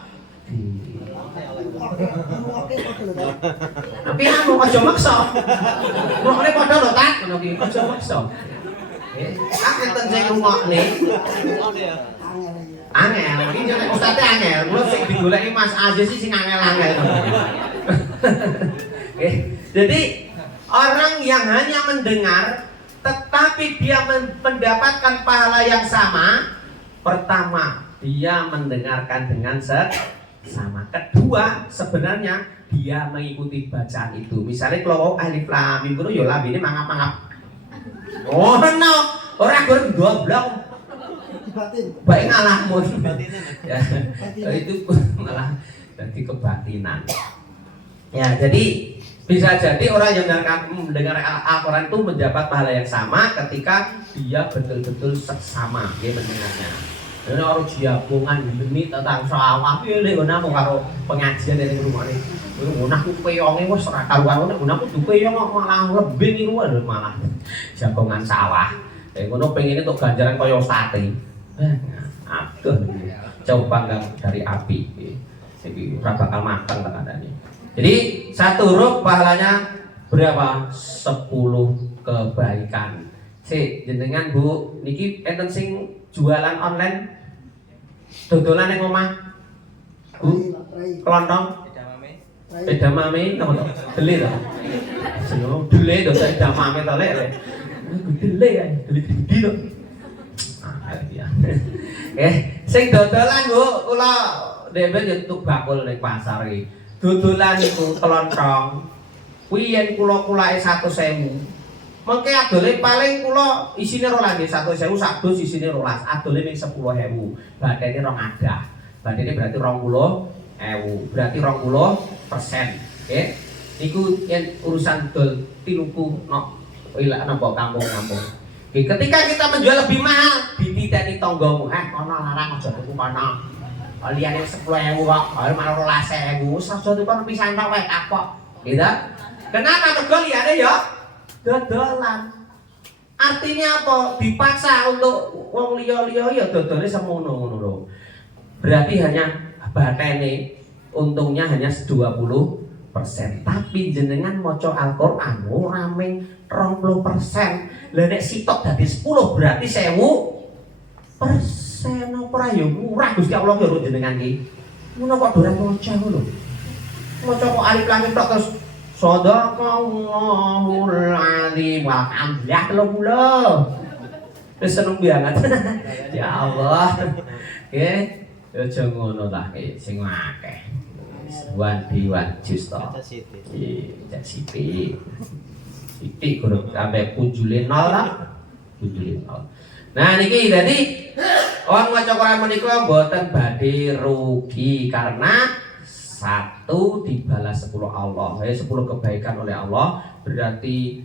tapi anu aja maksa. Rokne padha lho, Tak. Ngono ki aja maksa. Ak enten sing ngrungokne. Angel. Iki nek ustate angel. Mula sing digoleki Mas Aziz sing angel-angel. Jadi orang yang hanya mendengar tetapi dia mendapatkan pahala yang sama, pertama dia mendengarkan dengan sama. Kedua, sebenarnya dia mengikuti bacaan itu. Misalnya kalau alif lam mim kuwi ya lambene mangap-mangap. Oh no, ora gur goblok. baik ngalamun. Ya, itu malah jadi kebatinan. Ya, jadi bisa jadi orang yang mendengar Al-Quran itu mendapat pahala yang sama ketika dia betul-betul seksama dia mendengarnya. Ini orang jagongan ini tentang sawah ini gunamu karo pengajian dari rumah ini. Gunaku peyongnya wes karuan gunaku tuh peyong malah lebih nih malah jagongan sawah. Gunaku pengen itu ganjaran koyo sate. Aduh, coba nggak dari api. Jadi bakal matang katanya. Jadi satu huruf pahalanya berapa? 10 kebaikan. Si jenengan Bu niki enten sing jualan online dodolan yang omah Bu kelontong edamame apa to? Dele to. Sing dele to edamame to lek. Dele ya, dele gede to. Ya. Sing dodolan Bu kula dhewe yo tuk bakul ning pasar iki. Dodolan iku kelontong. Kuwi yen kula-kulake 100.000. Mengke adole paling kula isine 12 nggih 100.000 sak dus isine 12. Adole ning 10.000. Badene rong adah. Badene berarti 20.000. Berarti 20%. Nggih. Niku yen urusan dol tinuku nok napa kampung-kampung. Ketika kita menjual lebih mahal, dititeni tanggamu, kono larang aja tuku kono. Liyane 10.000 kok, malah 12.000. Wis aja tuku kono pisan tok wae kapok. Gitu. Kenapa mergo liyane ya dodolan. Artinya apa? Dipaksa untuk wong liya-liya ya dodole semono-ngono lho. Berarti hanya batene untungnya hanya 20%. Tapi jenengan maca Al-Qur'an ora mung 20%. Lah nek sitok dadi 10 berarti 1000% ora ya murah Gusti Allah karo jenengan iki. Ngono kok doran maca ngono. Maca kok alif lam mim tok terus Shadaqallahul azim. Alhamdulillah 30. Wis seneng banget. Ya Allah. Nggih, aja ngono ta sing akeh. Wan justo. Cek sithik. Sithik guru sampai punjule 0 lah. Punjule 0. Nah niki dadi wong maca Quran menika mboten badhe rugi karena 1 dibalas 10 Allah. 10 kebaikan oleh Allah berarti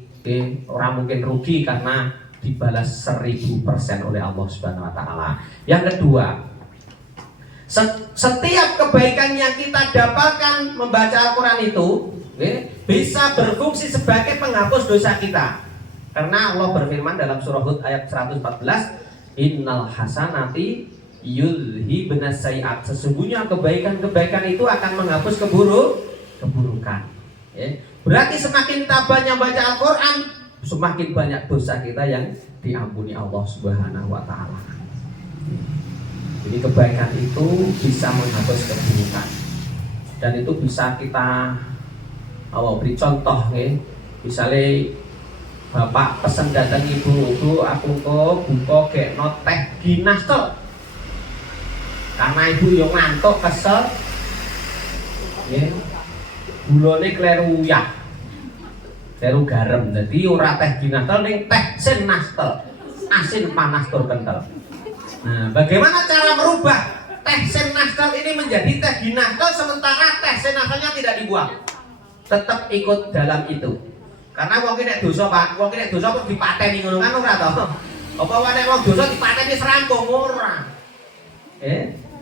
orang mungkin rugi karena dibalas 1000% oleh Allah Subhanahu wa taala. Yang kedua, setiap kebaikan yang kita dapatkan membaca Al-Quran itu bisa berfungsi sebagai penghapus dosa kita. Karena Allah berfirman dalam surah Hud ayat 114, Innal hasanati yudhibnas sayiat. Sesungguhnya kebaikan-kebaikan itu akan menghapus keburukan. Berarti semakin kita banyak baca Al-Quran, semakin banyak dosa kita yang diampuni Allah Subhanahu wa taala. Jadi kebaikan itu bisa menghapus keburukan. Dan itu bisa kita beri contoh misalnya bapak pesen datang ibu, aku kok buka gekno teh ginas tuh. Karena ibu yang ngantuk kesel, gulane kleru uyah, kleru garam. Jadi ora teh ginas tuh, ning teh sen nastel, asin panas tur kental. Nah, bagaimana cara merubah teh sen nastel ini menjadi teh ginastel sementara teh sen nastelnya tidak dibuang? Tetap ikut dalam itu. Karena wong nek dosa Pak, wong nek dosa kok dipateni ngono kan ora to? Apa wae nek wong dosa dipateni serangkung ora?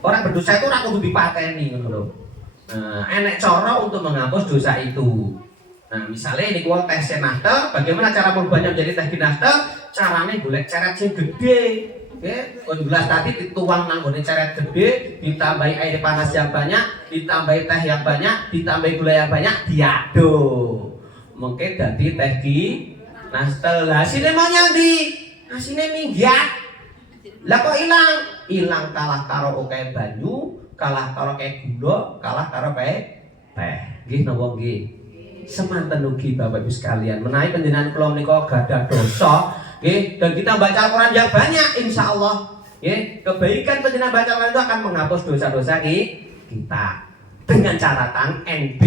Orang berdosa itu ora kudu dipateni ngono lho. Nah, enek cara untuk menghapus dosa itu. Nah, misalnya ini wong teh senastel, bagaimana cara merubahnya menjadi teh ginastel? Carane golek ceret sing gede. Gelas tadi dituang nang gone ceret gede, ditambahi air panas yang banyak, ditambahi teh yang banyak, ditambahi gula yang banyak, diaduk. Mungkin dadi teh ginastel. Hasilnya mau nyandi, hasilnya minggat. Lah kok ilang kalah karo oke banyu, kalah karo kayak gula, kalah karo kayak teh. Nggih napa nggih? Semanten ugi Bapak Ibu sekalian, menawi panjenengan kula menika gadah dosa, nggih, dan kita baca Al-Qur'an yang banyak insyaallah, nggih, kebaikan panjenengan baca Al-Qur'an itu akan menghapus dosa-dosa kita. Dengan catatan NB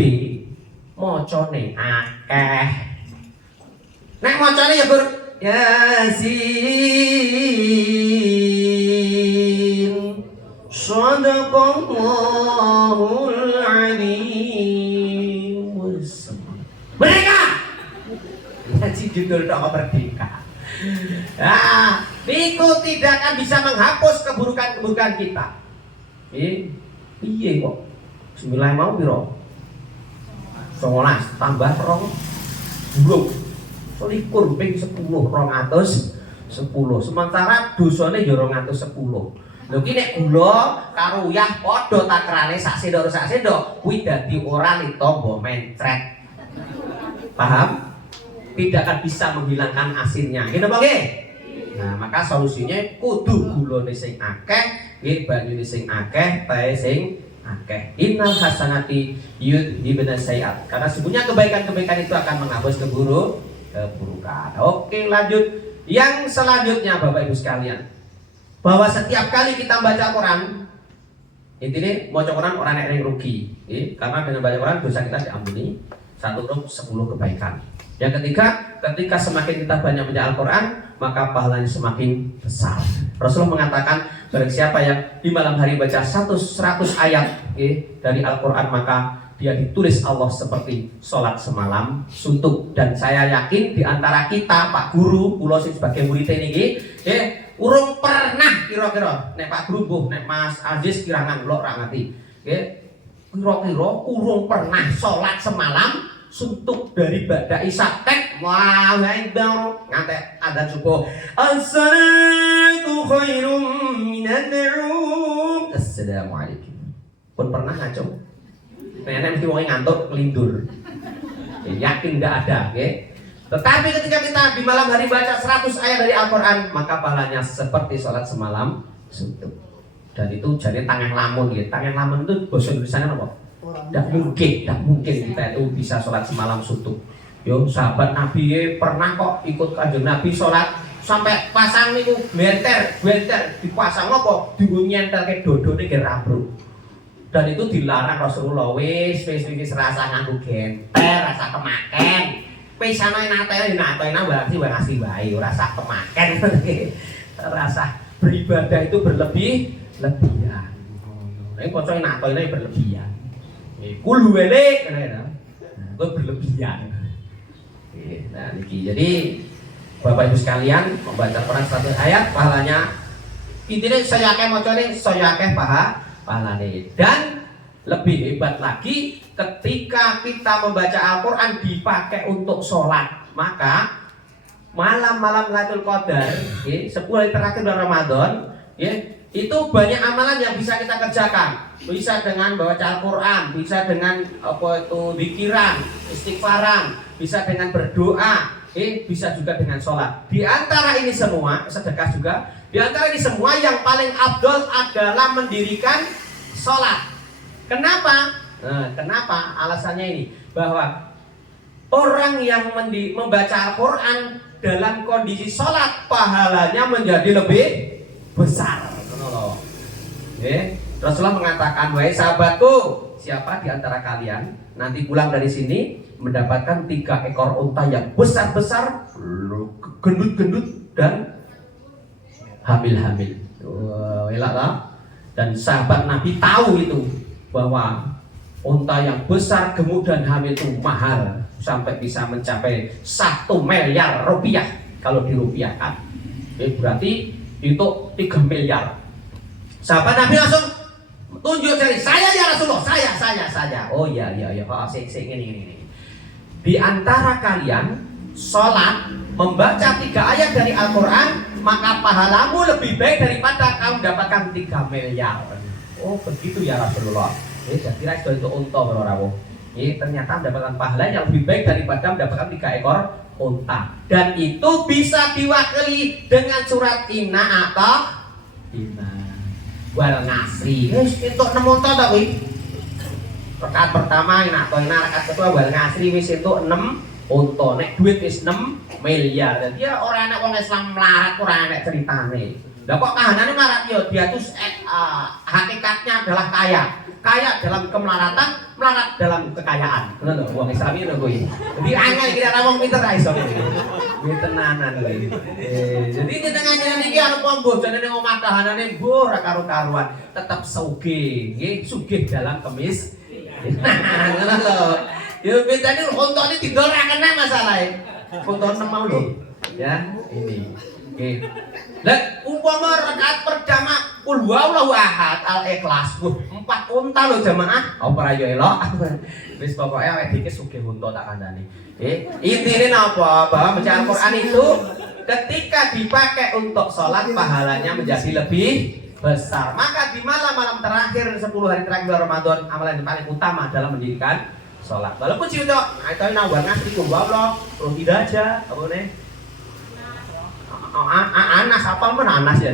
mocone akeh. Nek mocone ya Yasin judul tok merdeka. Nah, itu tidak akan bisa menghapus keburukan-keburukan kita. Piye kok? Bismillah mau piro? 19 tambah 2 buruk. 21 ping 10 210. Sementara dosane ya 210. Lho ki nek gula karo uyah padha takrane sak sendok kuwi dadi ora ditombo mencret. Paham? Tidak akan bisa menghilangkan asinnya. Gitu apa nggih? Nah, maka solusinya kudu gulane sing akeh, nggih banyune sing akeh, tahe sing akeh. Innal hasanati yudhibna sayiat. Karena sebenarnya kebaikan-kebaikan itu akan menghapus keburukan. Oke, lanjut. Yang selanjutnya Bapak Ibu sekalian, bahwa setiap kali kita baca Quran, intinya baca Quran orang yang rugi, karena dengan baca Quran dosa kita diampuni 1 huruf 10 kebaikan. Yang ketiga, ketika semakin kita banyak membaca Al-Quran, maka pahalanya semakin besar. Rasulullah mengatakan, barang siapa yang di malam hari baca 100 ayat dari Al-Quran, maka dia ditulis Allah seperti sholat semalam suntuk. Dan saya yakin di antara kita, Pak Guru, kula sebagai murid ini, urung pernah kira-kira nek Pak Guru mbuh nek Mas Aziz kirangan kula ora ngerti. Nggih. Kira-kira urung pernah salat semalam suntuk dari ba'da isya tek Allahu akbar ngantek adzan subuh. As-salatu khairum minan naum. Assalamualaikum. Pun pernah ngaco? Nek mesti wong ngantuk kelindur. Yakin enggak ada, nggih. Tetapi ketika kita di malam hari baca 100 ayat dari Al-Quran, maka pahalanya seperti sholat semalam suntuk. Dan itu jadi tangan lamun ya. Tangan lamun itu bahasa Indonesia apa? Tidak mungkin kita itu bisa sholat semalam suntuk. Yo, sahabat Nabi pernah kok ikut kanjeng Nabi sholat sampai pasang itu benter dipasang apa? Dienggo nyentel ke dodone ke rambruk. Dan itu dilarang Rasulullah. Wis rasa nganggo genter, rasa kemaken. Pesana natena berarti ngasih wae ora sak kemaken. Rasa beribadah itu berlebihan. Nek kocok natena berlebihan. Kul wele kena itu berlebihan. Nah niki jadi Bapak Ibu sekalian membaca Quran 1 ayat pahalanya intinya saya akeh macane saya akeh pahalane. Dan lebih hebat lagi ketika kita membaca Al-Quran dipakai untuk sholat, maka malam-malam Lailatul Qadar, 10 hari terakhir bulan Ramadan, itu banyak amalan yang bisa kita kerjakan. Bisa dengan membaca Al-Quran, bisa dengan zikiran, istighfaran, bisa dengan berdoa, bisa juga dengan sholat. Di antara ini semua, sedekah juga. Di antara ini semua yang paling afdol adalah mendirikan sholat. Kenapa? Kenapa? Alasannya ini bahwa orang yang membaca Al-Quran dalam kondisi sholat pahalanya menjadi lebih besar. Rasulullah mengatakan, wahai sahabatku, siapa di antara kalian nanti pulang dari sini mendapatkan 3 ekor unta yang besar-besar, gendut-gendut dan hamil-hamil. Dan sahabat Nabi tahu itu bahwa unta yang besar, gemuk dan hamil itu mahal sampai bisa mencapai 1 miliar rupiah kalau dirupiahkan. Berarti itu 3 miliar. Sahabat Nabi langsung tunjuk jari, saya ya Rasulullah, saya. Oh iya, ini. Di antara kalian sholat membaca 3 ayat dari Al-Quran, maka pahalamu lebih baik daripada kamu mendapatkan 3 miliar. Oh begitu ya Rasulullah. Saya kira itu unta berapa? Ternyata mendapatkan pahala yang lebih baik daripada mendapatkan 3 ekor unta. Dan itu bisa diwakili dengan surat Inna atau Inna wal ngasri. Itu 6 unta tapi. Rakaat pertama Inna atau Inna, rakaat kedua wal ngasri wis itu 6 unta. Nek duit wis 6 miliar. Jadi ya orang anak orang Islam melarat, orang anak ceritane. Lah kok kahanane melarat ya dia tuh hakikatnya adalah kaya dalam kemelaratan, melarat dalam kekayaan. Ngono lho, wong Islam iki lho kuwi. Jadi angel kira wong pinter ra iso. Kuwi tenanan kuwi. Jadi di tengah-tengah iki ana pombo jane ning omah kahanane mbuh ra karo-karuan, tetep sugih, nggih, sugih dalam kemis. Ngono lho. Ya bedane untane didol ra kena masalahe. Foto 6 mau loh. Ya, ini. Oke. Lah umpama rakaat pertama qul huwallahu ahad al-ikhlas. 4 unta lho jamaah. Ora yo elok. Wis pokoke awake dhewe sugih unta tak kandhani. Intine napa? Bahwa baca Al-Qur'an itu ketika dipakai untuk sholat pahalanya menjadi lebih besar. Maka di malam-malam terakhir 10 hari terakhir bulan Ramadan amalan yang paling utama adalah mendirikan sholat. Walaupun sih udah, itu nawar ngasih kumbang loh, tidak aja, apa nih? Anas apa mana Anas ya?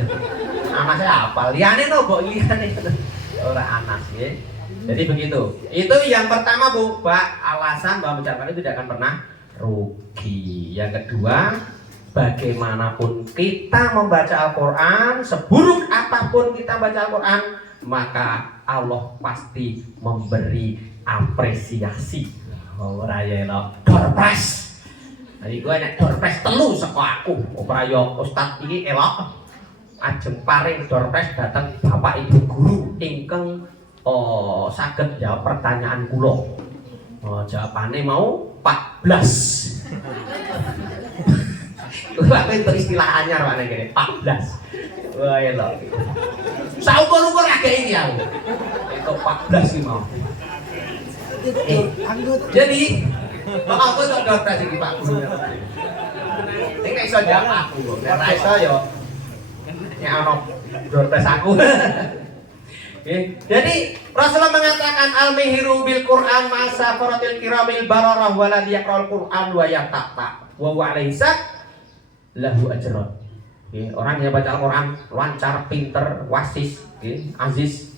Anasnya apa? Liane no, kok liane orang Anas ya. Jadi begitu. Itu yang pertama Bu, Pak, alasan bahwa mengucapkan itu tidak akan pernah rugi. Yang kedua, bagaimanapun kita membaca Al-Quran, seburuk apapun kita baca Al-Quran, maka Allah pasti memberi apresiasi. Oh raya lo, dorpres. Jadi gue nek dorpres telu saka aku. Ora yo Ustaz iki elok. Ajeng paring dorpres datang Bapak Ibu guru ingkang saged jawab pertanyaan kula. Jawabane mau 14. Kuwi itu istilah anyar Pak nek 14. Wah elok. Saukur-ukur agak ini aku. Itu 14 iki mau. Jadi aku tuh dorpres iki Pak Guru. Nek iso jawab aku, nek ora iso yo nek ana dorpres aku. Jadi Rasulullah mengatakan al-mihiru bil Quran masa faratil kiramil bararah wala yaqra'ul Quran wa yaqta wa huwa laysa lahu ajrun. Orang yang baca Al-Quran lancar, pinter, wasis, aziz.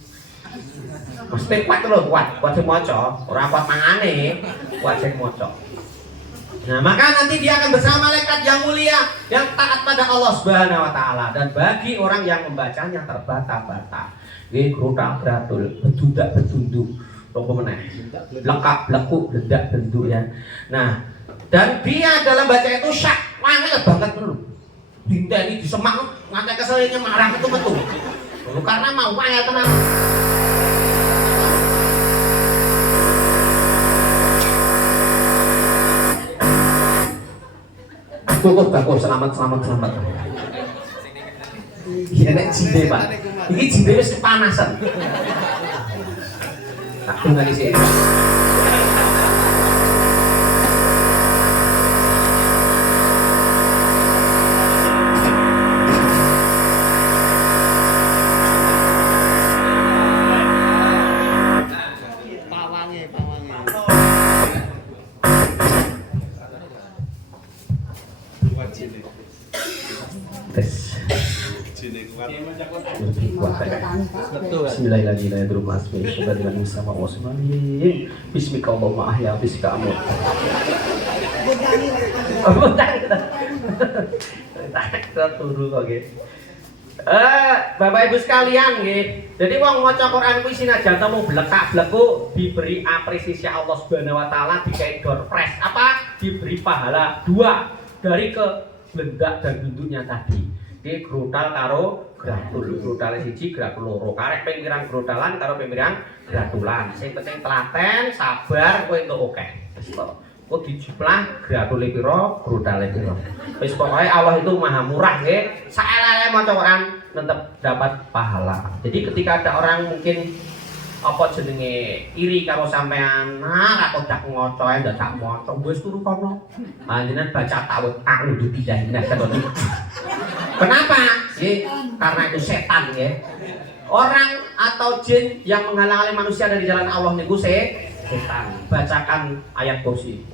Mesti kuat lho, kuat sing maca, ora kuat mangane, kuat sing maca. Nah, maka nanti dia akan bersama malaikat yang mulia yang taat pada Allah Subhanahu wa taala, dan bagi orang yang membacanya terbata-bata. Nggih, krutak gratul, bedudak betunduk, apa meneh? Lekak blekuk bledak bentuk ya. Nah, dan dia dalam baca itu syak, wangel banget lho. Dinteni disemak nganti keselnya marah betul-betul. Karena mau wangel tenan. Bagus, selamat. Iya nek jinde Pak. Iki jinde wis kepanasan. Tak tunggu di sini. Bismillahirrahmanirrahim. Bismillahirrahmanirrahim. Ahya bismika amut. Tak turu kok nggih. Bapak Ibu sekalian nggih. Jadi wong maca Quran kuwi sinajan temu blekak-bleku diberi apresiasi Allah Subhanahu wa taala, dikai door prize. Apa? Diberi pahala 2 dari blendak dan bentuknya tadi. Di grutal karo gratul, grutale siji, gratul loro. Karek pinggiran grutalan karo pinggiran gratulan. Sing penting telaten, sabar, kowe entuk akeh. Wis to. Kok dijiplah gratule pira, grutale pira. Wis pokoke Allah itu Maha Murah nggih. Saelele maca Quran tetep dapat pahala. Jadi ketika ada orang mungkin apa jenenge iri karo sampean, nah aku dak ngoco ae ndak tak maca, wis turu kono. Panjenengan baca tawud a'udzu billahi minasyaitonir rajim. Kenapa? Karena itu setan ya. Orang atau jin yang menghalang-halangi manusia dari jalan Allah niku setan. Bacakan ayat kursi.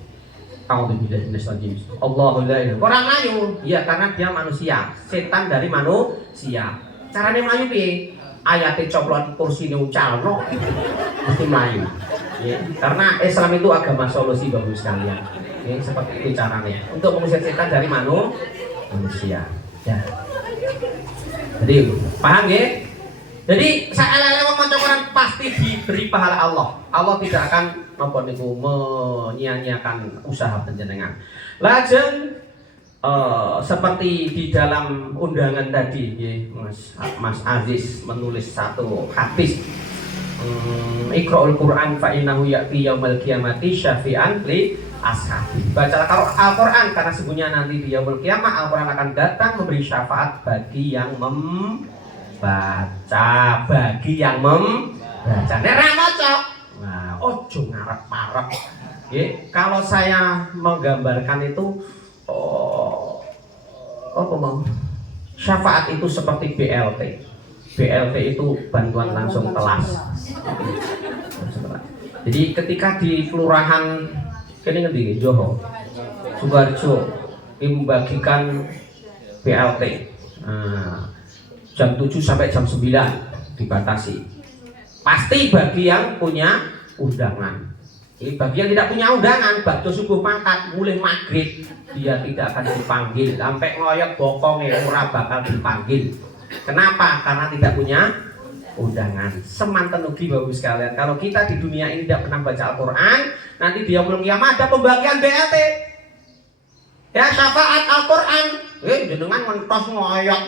A'udzu billahi minasyaitonir rajim. Allahu la ilaha. Orang layu, ya karena dia manusia. Setan dari manusia. Carane mlayu piye? Ayate coplon kursine ucalno mesti mlayu. Ya, karena Islam itu agama solusi Bapak sekalian. Ya, seperti itu caranya. Untuk mengusir setan dari manusia. Ya. Jadi paham ya? Jadi saelele wong maca Quran pasti diberi pahala Allah. Allah tidak akan napa niku menyia-nyiakan usaha panjenengan. Lajeng seperti di dalam undangan tadi ya, Mas Aziz menulis satu hadis. Iqra'ul Quran fa innahu ya'ti yaumal qiyamati syafi'an li ashabi. Bacalah Al-Quran karena sesungguhnya nanti di yaumul kiamah Al-Quran akan datang memberi syafaat bagi yang membaca, bagi yang membaca. Nek ra maca, nah ojo ngarep-arep. Kalau saya menggambarkan itu syafaat itu seperti BLT. BLT itu bantuan langsung kelas. Jadi ketika di kelurahan ini ngendi Joho, Sukoharjo membagikan BLT jam 7 sampai jam 9 dibatasi. Pasti bagi yang punya undangan. Bagi yang tidak punya undangan, bakdo subuh mangkat mulai maghrib dia tidak akan dipanggil, sampai ngoyok bokongnya ora bakal dipanggil. Kenapa? Karena tidak punya undangan. Semanten ugi Bapak sekalian, kalau kita di dunia ini tidak pernah baca Al-Quran, nanti di yaumul qiyamah ada pembagian BLT. Ya syafaat Al-Quran, jenengan mentos ngoyok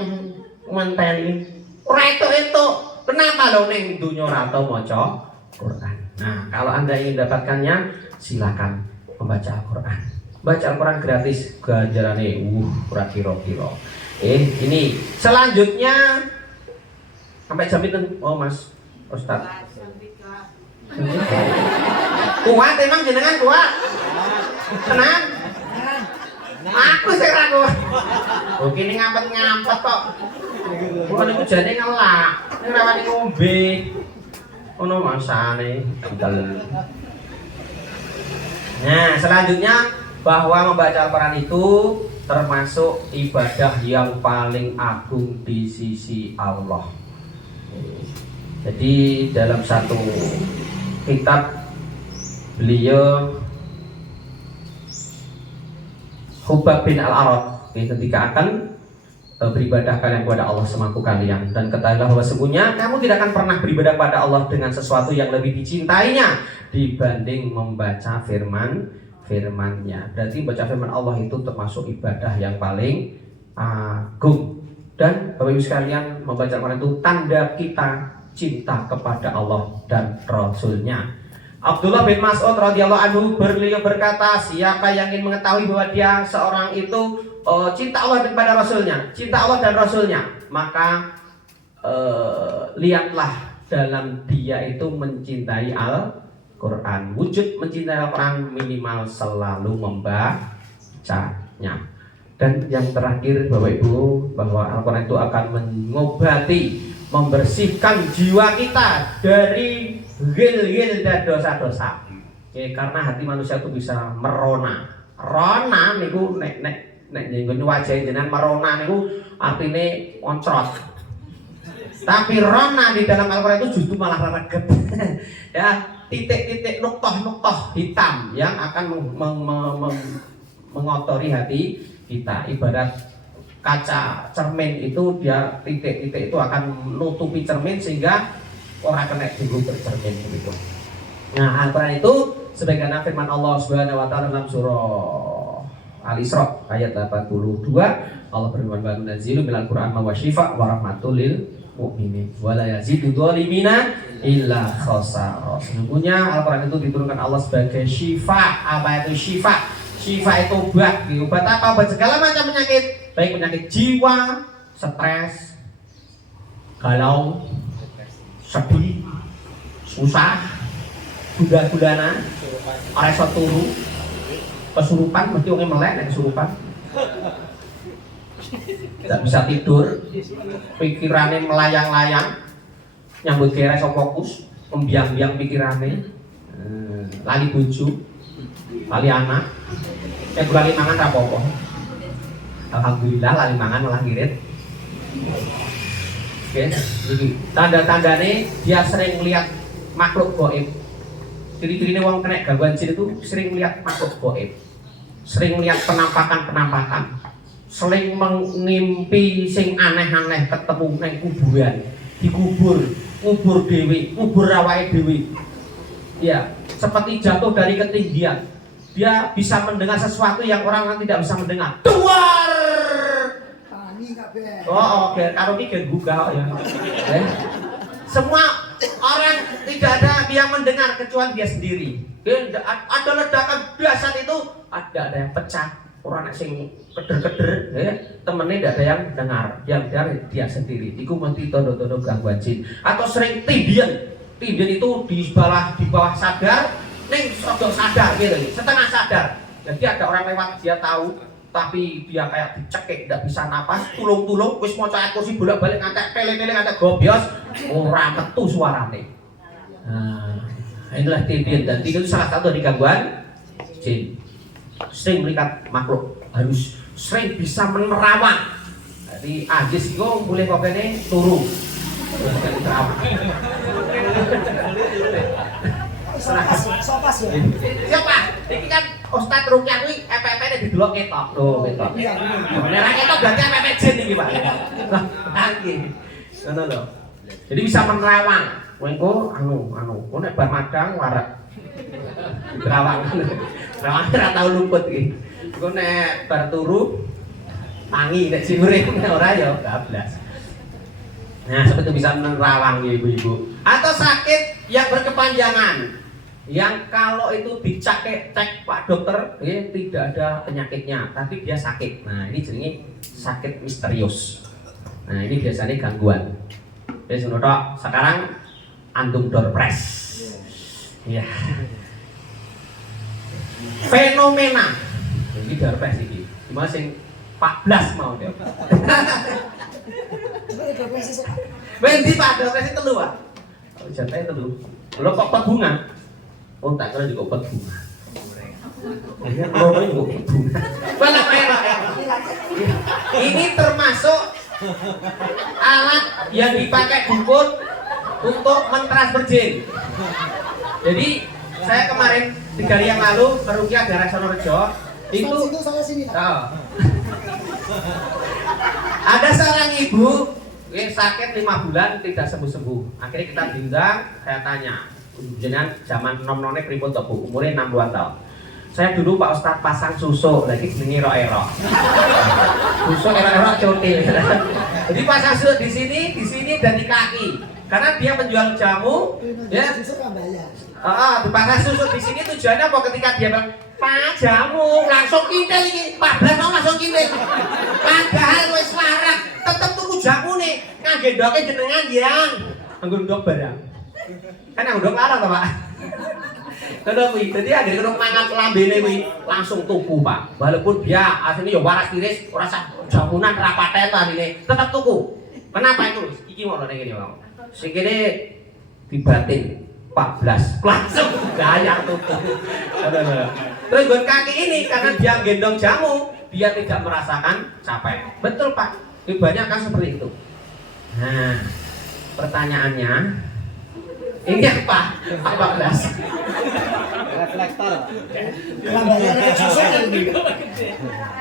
menteni. Ora itu. Kenapa lo ning dunya ora tau maca Quran? Nah, kalau Anda ingin mendapatkannya, silakan membaca Al-Quran. Baca Al-Quran gratis, ganjarane ora kira-kira. Ini selanjutnya sampai jam itu, Mas Ustaz. Kuat emang jenengan kuat? Tenang. Aku sih ragu. Kini ngampet kok. Bukan itu jadi ngelak. Ini rawani ngombe. Ono masane. Nah, selanjutnya bahwa membaca Al-Quran itu termasuk ibadah yang paling agung di sisi Allah. Jadi dalam satu kitab beliau Hubab bin Al-Arad ketika akan beribadah kalian kepada Allah semampu kalian, dan ketahuilah bahwa sesungguhnya kamu tidak akan pernah beribadah pada Allah dengan sesuatu yang lebih dicintainya dibanding membaca firman-Nya. Berarti membaca firman Allah itu termasuk ibadah yang paling agung. Dan Bapak Ibu sekalian, membaca Al-Quran itu tanda kita cinta kepada Allah dan Rasul-Nya. Abdullah bin Mas'ud radhiyallahu anhu beliau berkata, siapa yang ingin mengetahui bahwa dia seorang itu cinta Allah kepada Rasul-Nya, cinta Allah dan Rasul-Nya, maka lihatlah dalam dia itu mencintai Al-Quran. Wujud mencintai Al-Quran minimal selalu membacanya. Dan yang terakhir Bapak Ibu, bahwa Al-Quran itu akan mengobati, membersihkan jiwa kita dari ghil-ghil dan dosa-dosa. Karena hati manusia itu bisa merona. Rona niku nek nyenggol wajah jenengan merona niku artine oncrot. Tapi rona di dalam Al-Quran itu justru malah reget. Ya, titik-titik nuktah-nuktah hitam yang akan mengotori hati kita. Ibarat kaca cermin itu, dia titik-titik itu akan nutupi cermin sehingga orang kena dulu bercermin begitu. Nah, Al-Quran itu sebagaimana firman Allah Subhanahu wa taala dalam surah Al-Isra ayat 82, Allah berfirman, "Wa nunazzilu minal Qur'ani ma huwa syifaa wa rahmatul lil mu'minin wa la yazidu dzalimina illa khasara." Sesungguhnya Al-Quran itu diturunkan Allah sebagai syifa. Apa itu syifa? Syifa itu obat. Obat apa? Obat segala macam penyakit, baik penyakit jiwa, stres, galau, sedih, susah, gula-gulana, ora iso turu, kesurupan, mesti wong melek nek kesurupan. Tidak bisa tidur, pikirannya melayang-layang, nyambut gawe iso fokus, membiang-biang pikirannya, lali bojo, lali anak, lali mangan ra apa-apa. Alhamdulillah lali mangan malah ngirit. Oke, jadi tanda-tandanya dia sering melihat makhluk gaib. Ciri-cirinya wong kena gangguan jin itu sering melihat makhluk gaib, sering melihat penampakan-penampakan, sering mengimpi sing aneh-aneh, ketemu neng kuburan, dikubur, ngubur dewi, ngubur awake dewi. Ya, seperti jatuh dari ketinggian. Dia bisa mendengar sesuatu yang orang lain tidak bisa mendengar. Duar. Oh, oke, karo iki gugah ya. Semua orang tidak ada yang mendengar kecuali dia sendiri. Ada ledakan dahsyat itu, ada yang pecah, orang sing keder-keder, ya, temennya tidak ada yang dengar, yang dari dia sendiri. Iku mesti tondo-tondo gangguan jin. Atau sering tindian itu di bawah sadar, neng sedang sadar gitu, setengah sadar. Jadi ada orang lewat dia tahu, tapi dia kayak dicekik, tidak bisa napas, tulung-tulung, wis maca kursi bolak-balik ngantek tele-tele ngantek gobios, ora metu suarane. Nah, inilah tindian, dan tindian itu salah satu dari gangguan jin. Sering melihat makhluk harus sering bisa menerawang. Jadi Ajis itu mulai kopene turu. Sopas ya. Siapa? Ini kan Ustaz Rukyah kuwi EPP-ne didelok ketok. Lho, ketok. Nek ketok berarti EPP jin iki, Pak. Nah, nggih. Ngono lho. Jadi bisa menerawang. Kowe engko nek bar madang warak. Terawang. Terawang ora tau luput iki. Engko nek bar turu tangi nek sing ora ya bablas. Nah, seperti itu bisa menerawang ya ibu-ibu. Atau sakit yang berkepanjangan, yang kalau itu cek Pak dokter, tidak ada penyakitnya, tapi dia sakit. Nah, ini jenis sakit misterius. Nah, ini biasanya gangguan. Jadi sekarang antum door press. Ya. Fenomena. Ini door press ini. Cuma sing 14 mau deh. Wendi Pak, depresi telu Pak. Oh, jatahnya telu. Lho kok pot bunga? Oh, tak kira juga pot bunga. Ini loro juga pot bunga. Balap merah. Ini termasuk alat yang dipakai dukun untuk mentransfer jin. Jadi saya kemarin 3 hari yang lalu merukyah daerah Sonorejo itu ada seorang ibu yang sakit 5 bulan tidak sembuh-sembuh. Akhirnya kita bimbang, saya tanya, jenengan zaman nom-none pripun to Bu? Umurnya 60-an tahun. Saya dulu Pak Ustadz pasang susu, lagi jenenge ero-ero. Susu ero-ero cotil. Jadi pasang susu di sini dan di kaki. Karena dia menjual jamu, ya. Dipasang susu di sini tujuannya apa? Ketika dia bilang, Pak jamu langsung kintil iki, Pak Blas mau langsung kintil. Padahal wis warak, tetep tuku jamu nih. Nganggendoke jenengan yang nggendok barang. Kan yang nggendok larang to, Pak. Kedok kuwi, dadi anggere kena mangan lambene kuwi langsung tuku, Pak. Walaupun dia asline ya waras tiris, ora sak jamunan ra patetan ini, tetep tuku. Kenapa itu? Iki ngono ning kene, Pak. Sing kene dibatin 14 langsung gaya tutup. Terus buat kaki ini karena dia gendong jamu, dia tidak merasakan capek. Betul Pak, banyak kan seperti itu. Nah, pertanyaannya ini apa? 14. Reflektor.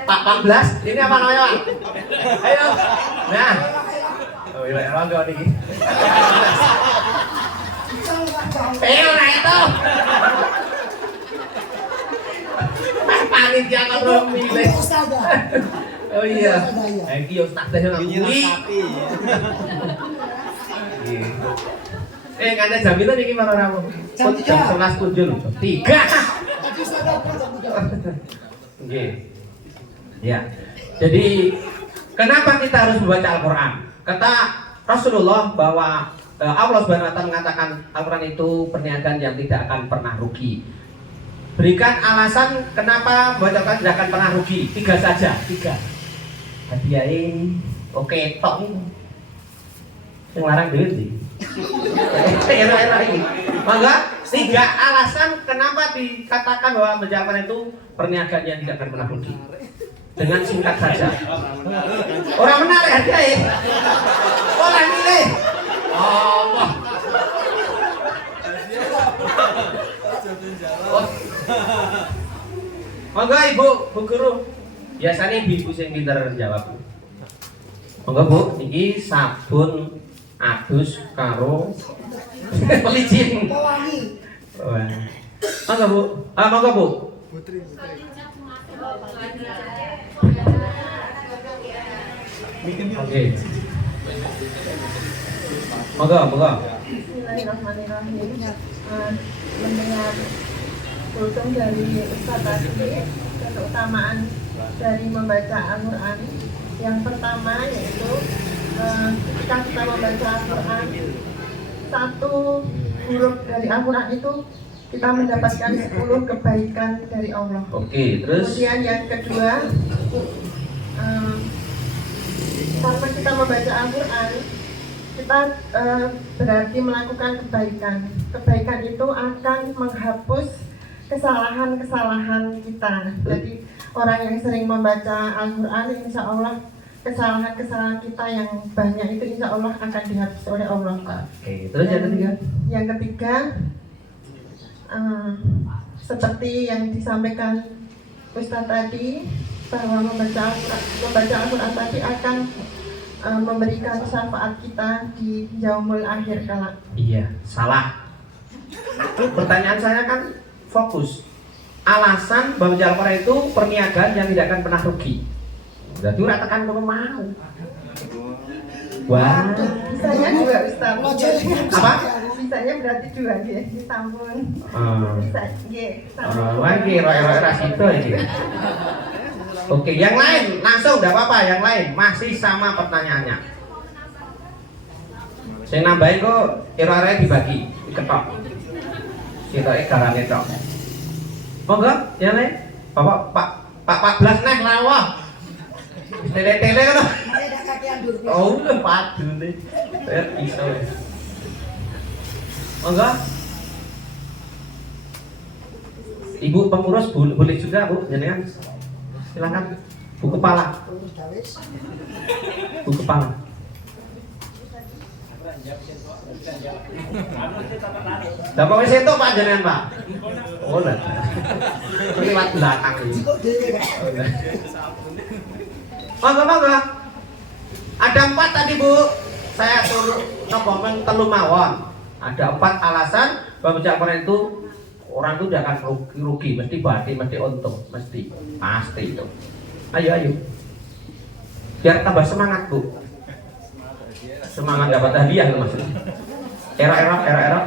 Pak 14, ini apa namanya Pak? Ayo. Nah. Oh iya, emang gak nih. Nah itu. Panitia kalau milih. Oh iya. Iki ustadzah yang ngakui. Ngene jaminan iki para ramu. Jam 11 kunjul. 3. Nggih. Ya. Jadi kenapa kita harus membaca Al-Qur'an? Kata Rasulullah bahwa Allah SWT mengatakan Al-Quran itu perniagaan yang tidak akan pernah rugi. Berikan alasan kenapa membaca Al-Quran tidak akan pernah rugi. 3 saja, 3. Hadiahin, oke, tok. Yang larang duit sih. Era-era ini. Maka 3 alasan kenapa dikatakan bahwa membaca Al-Quran itu perniagaan yang tidak akan pernah rugi. Dengan singkat saja. Orang menarik hadiahin. Orang milih. Allah. Monggo Ibu, Bu Guru. Biasanya ibu sing pinter jawab. Monggo Bu, iki sabun adus karo pelicin. Monggo Bu. Monggo Bu. Putri. Oke. Monggo. Bismillahirrahmanirrahim. Mendengar kultum dari Ustaz tadi, keutamaan dari membaca Al-Quran. Yang pertama yaitu ketika kita membaca Al-Quran, satu huruf dari Al-Quran itu kita mendapatkan 10 kebaikan dari Allah. Oke, terus Kemudian yang kedua, karena kita membaca Al-Quran, kita berarti melakukan kebaikan. Kebaikan itu akan menghapus kesalahan-kesalahan kita. Jadi orang yang sering membaca Al-Quran, insya Allah kesalahan-kesalahan kita yang banyak itu insya Allah akan dihapus oleh Allah. oke, terus yang ketiga. Yang ketiga, seperti yang disampaikan Ustaz tadi, bahwa membaca Al-Quran tadi akan memberikan syafaat kita di yaumul akhir kelak. Iya, salah. Pertanyaan saya kan fokus. Alasan membaca Al-Quran itu perniagaan yang tidak akan pernah rugi. Berarti ora tekan kono mau. Wah, Bisanya juga Ustaz. apa? Bisanya berarti dua ya, ditambun. Bisa, Wah, ini roy-roy rasito ini. Oke, yang lain langsung, enggak apa-apa, yang lain masih sama pertanyaannya. Saya nambahin kok, kira-kira dibagi, diketok. Kita garane tok. Monggo, yang lain. Pak 14 neh lawah. Tele-tele kan. Oh, udah padu nih. Saya bisa. Monggo. Ibu pengurus boleh juga, Bu, jenengan. Silakan. Bu kepala. Bu kepala. Dapat wis itu Pak jenengan, Pak. Oh, lah. Lewat belakang ini. Monggo. Ada 4 tadi, Bu. Saya ngomong telu mawon. Ada 4 alasan bahwa baca Al-Quran itu orang itu tidak akan rugi, mesti bati, mesti untung, mesti pasti itu. Ayo. Biar tambah semangat, Bu. Semangat dapat hadiah loh maksudnya. Era.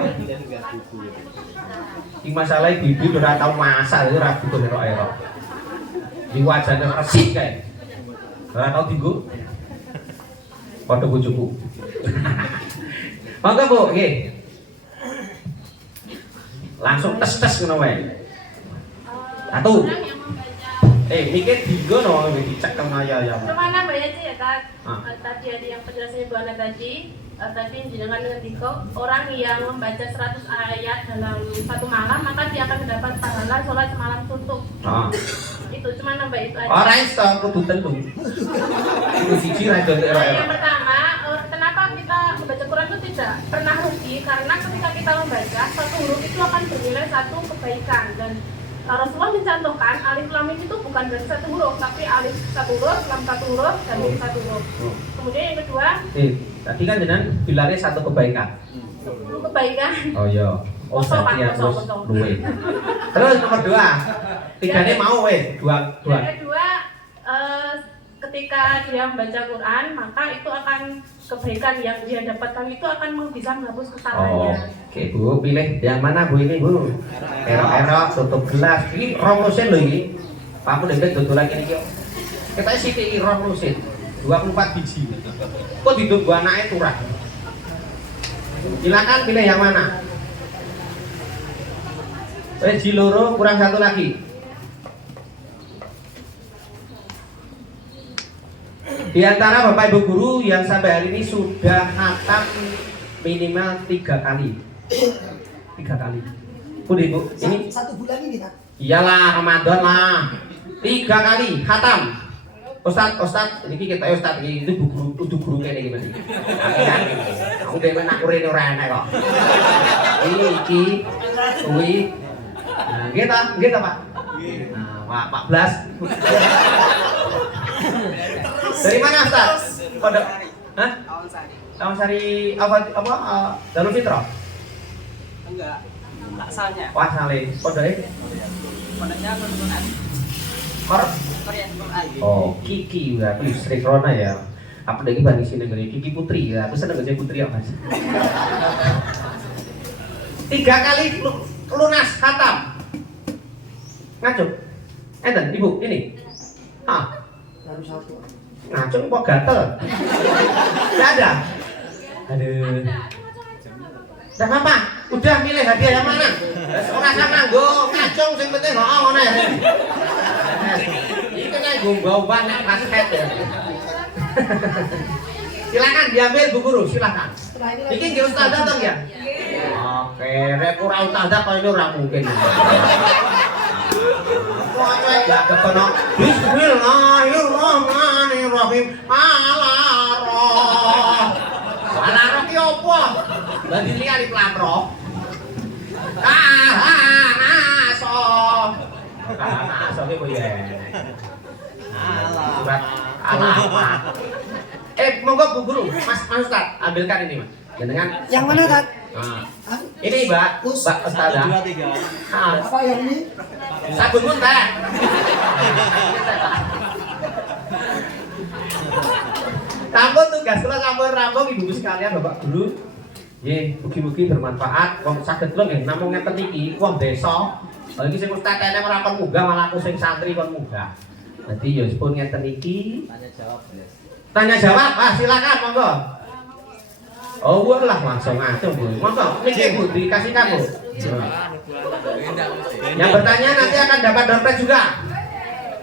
Ini masalah ibu udah tahu masak itu ragu tuh era. Di wajahnya resik kayak. Ora tahu tinggu. Padha bojoku. Monggo Bu, nggih. Langsung tes ngono wae. Satu. Mikir dinggo no, dicekel ya. Kemana Mbak Yaci ya Kak? Tadi ada yang penjelasannya Bu Ana tadi jenengan ngendika orang yang membaca 100 ayat dalam satu malam maka dia akan mendapat pahala sholat semalam suntuk. Itu cuma nambah itu aja. Ora iso kudu tentu. Kudu siji ra ndek era. Yang pertama, kenapa kita membaca Quran itu tidak pernah rugi? Karena ketika kita membaca satu huruf itu akan bernilai satu kebaikan dan Rasulullah mencontohkan alif lam mim itu bukan dari satu huruf, tapi alif satu huruf, lam satu huruf, dan mim satu huruf. Kemudian yang kedua, tadi kan jenengan bilangnya satu kebaikan. Kebaikan. Oh iya. Oh, berarti ya terus luwe. Terus nomor 2. Tigane mau weh, dua. Yang kedua, ketika dia membaca Quran, maka itu akan kebaikan yang dia dapatkan itu akan bisa menghapus kesalahannya. Oke Bu, pilih yang mana Bu ini Bu? Erok tutup gelas. Ini rong lusin loh ini. Pak aku dempet dodolan ini yuk. Kita isi ini rong lusin 24 biji. Kok duduk gua anaknya turah? Silakan pilih yang mana? Jiloro kurang 1 lagi. Di antara Bapak Ibu guru yang sampai hari ini sudah khatam minimal 3 kali. 3 kali. Udah Ibu, ini 1 bulan ini kan? Iyalah Ramadan lah. 3 kali khatam. Ustaz, ini kita Ustaz ini itu guru kayak gimana? Aku dewe nak kurene ora enak kok. Iki kuwi. Nah, kita Pak. Nah, Pak 14. Dari mana Ustaz? Pondok. Hah? Tahun Sari apa Darul Fitrah? Enggak. Asalnya. Wah, saleh. Pondoknya? Pondoknya Quran. Korea Quran. Oh, Kiki berarti Sri Krona ya. Apa lagi bani sini gini Kiki Putri ya, aku seneng aja Putri ya Mas. 3 kali lunas khatam. Ngaco. Enten Ibu ini. Baru satu. Ngaco kok gatel. Enggak ada. Aduh. Enggak apa-apa. Udah milih hadiah yang mana? Ora usah nganggo ngacung sing penting heeh ngono ya. Iki nek nggo banyak basket ya. Silakan diambil Bu Guru, silakan. Iki nggih ustazah to ya? Oke, rek ora ustazah kok ini ora mungkin. Pokoknya gak ketemu. Bismillahirrahmanirrahim. Alaroh. Alaroh ki opo? Lah dilihat di pelamro. Kahanaso. Kahanaso ki kowe ya. Surat alamat. Monggo Bu Guru, Mas Ustaz, ambilkan ini, Mas. Jenengan. Yang mana kan? Nah. Ini Mbak Ustazah. Apa yang ini? Sabun muntah. Sampun tugas kula sampun rampung Ibu sekalian Bapak Guru. Nggih, mugi-mugi bermanfaat. Wong saged lho nggih namung ngeten iki wong desa. Lah iki sing ustaz kene ora kon munggah malah aku sing santri kon munggah. Dadi ya sepun ngeten iki. Tanya jawab. Silakan monggo. Oh, lah langsung aja Bu. Monggo, niki Bu dikasihkan Bu. Yang bertanya nanti akan dapat dompet juga.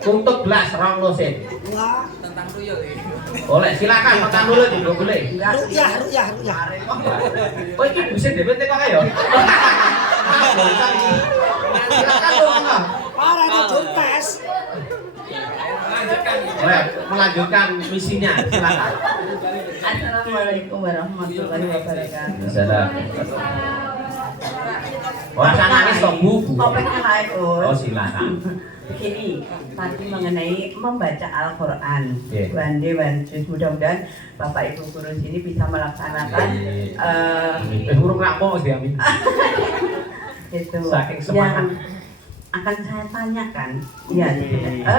Untuk belas rong lusin. Tentang tuyul ini. Boleh, silakan makan dulu juga boleh. Rukyah. Oh, ini bisa DPT kok ayo. Silakan Bu monggo. Parah itu dompet. Melanjutkan misinya, silakan. Assalamualaikum warahmatullahi wabarakatuh. Wah, nangis kok Bu. Topiknya naik Oh, silakan. Begini, tadi mengenai membaca Al-Quran. Yeah. Wanjus, mudah-mudahan Bapak Ibu guru sini bisa melaksanakan Burung rampung sih amin. itu Saking yang semangat. akan saya tanyakan. Ya,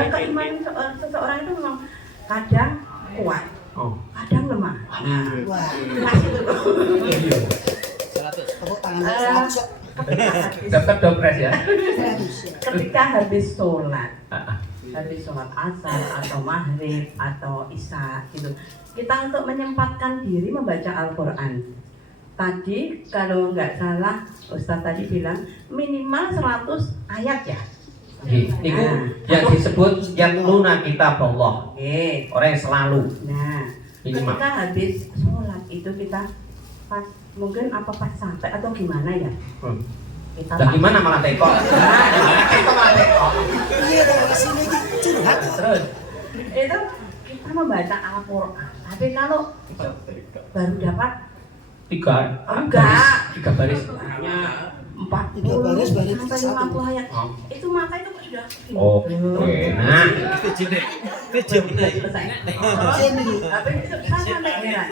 keimanan seseorang itu memang kadang kuat, kadang lemah. Wah. Kasih dulu. Tepuk tangan 100. Dapat dompet ya. 100. Ketika habis sholat asar atau maghrib atau isya gitu, kita untuk menyempatkan diri membaca Al-Quran. Tadi kalau nggak salah Ustaz tadi bilang minimal 100 ayat ya. Niku yang disebut yang luna kitab Allah. Orang yang selalu. Nah, Minimal. ketika habis sholat itu kita pas mungkin apa pas sampai atau gimana ya? Kita Dan gimana malah teko? Kita malah teko. Iya, dari sini curhat. Terus itu kita membaca Al-Quran. Tapi kalau baru dapat 3 enggak 3 baris. 40 3 baris balik sampai 50 ayat. Itu mata itu kok sudah Oke. Nah, selesai. Sini. Tapi itu saya sampai heran.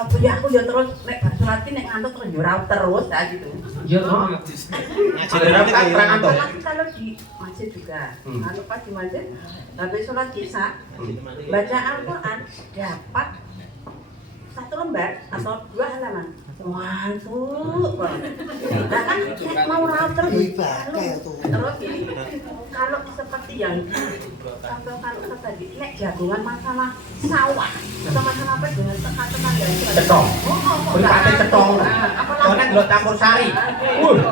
Aku ya terus nek surat nek ngantuk terus jurau terus ya gitu. ya no. Ada kan terang tuh. Apalagi kalau di masjid juga. Kalau pas di masjid habis sholat isya baca Al-Quran dapat 1 lembar atau 2 halaman. Wah, tuh. Nah kan mau raut terus. Terus ini kalau seperti yang contohkan tadi, nek jagungan masalah sawah atau masalah apa dengan teka-teka yang Cetong. Berikatnya cetong. Soalnya belum campur sari.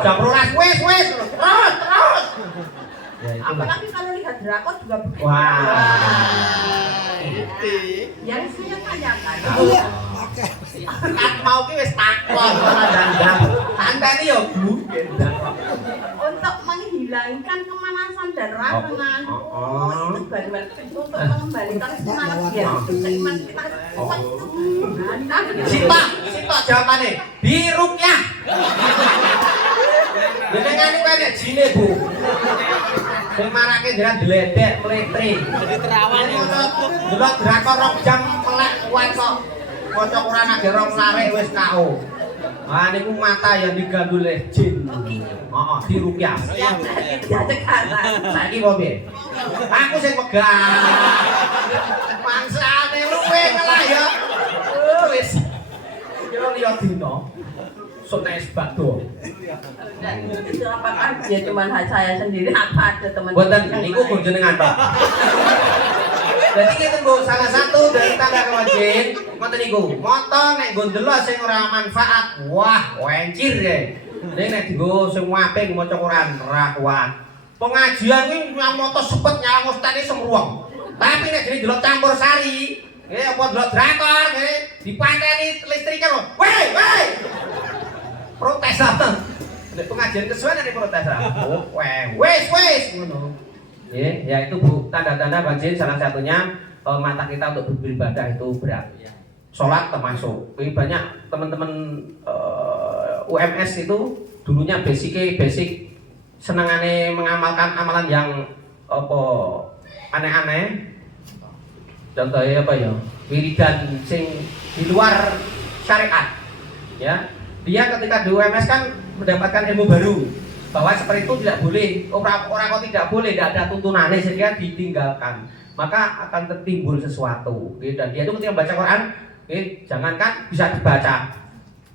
Jam 12 wes. Terus. Ya itulah. Apalagi kalau lihat drakor juga begitu. Wah. Yang saya tanyakan. Kan mau ki wis takon ora dandang. Andani yo Bu. Untuk menghilangkan kemalasan dan rangan. Itu bagaimana untuk mengembalikan semangat biar seiman kita kuat. Sita jawabane. Dirukyah. Jenengan iki nek jine Bu. Sing marake jenengan dledek mletri. Dadi terawan yo. Delok drakor rong jam melek kuat kok. Maca Quran agak rong lare wis KO. Ah niku mata yang diganggu oleh jin. Heeh, dirukyah. Ya sekarang. Saiki kok piye? Aku sing megah. Mangsane lu kowe kalah ya. Wis. Kira liya dino. Sok nek sebado. Itu apakah ya cuma saya sendiri apa ada teman-teman? Buatan niku pun jenengan Pak. Jadi kita Bu salah satu dari tanda kewajin ngoten niku. Moto nek nggo ndelok sing ora manfaat, wah wencir ya. Nek nek dienggo sing apik maca Quran ra kuat. Pengajian kuwi moto sepet nyala ustaz semruweng. Tapi nek jadi delok campur sari, apa delok drakor, dipanteni listrike lho. Weh. Protes apa? Nek pengajian kesuwen nek protes apa? Oh, wes ngono. Ya itu Bu, tanda-tanda banjir salah satunya mata kita untuk beribadah itu berat. Sholat termasuk. Ini banyak teman-teman UMS itu dulunya basic senangane mengamalkan amalan yang apa aneh-aneh. Contohnya apa ya? Wiridan sing di luar syariat. Ya. Dia ketika di UMS kan mendapatkan ilmu baru bahwa seperti itu tidak boleh, orang kok tidak boleh, tidak ada tuntunannya sehingga ditinggalkan, maka akan tertimbul sesuatu. Dan dia itu ketika membaca Quran, jangankan bisa dibaca,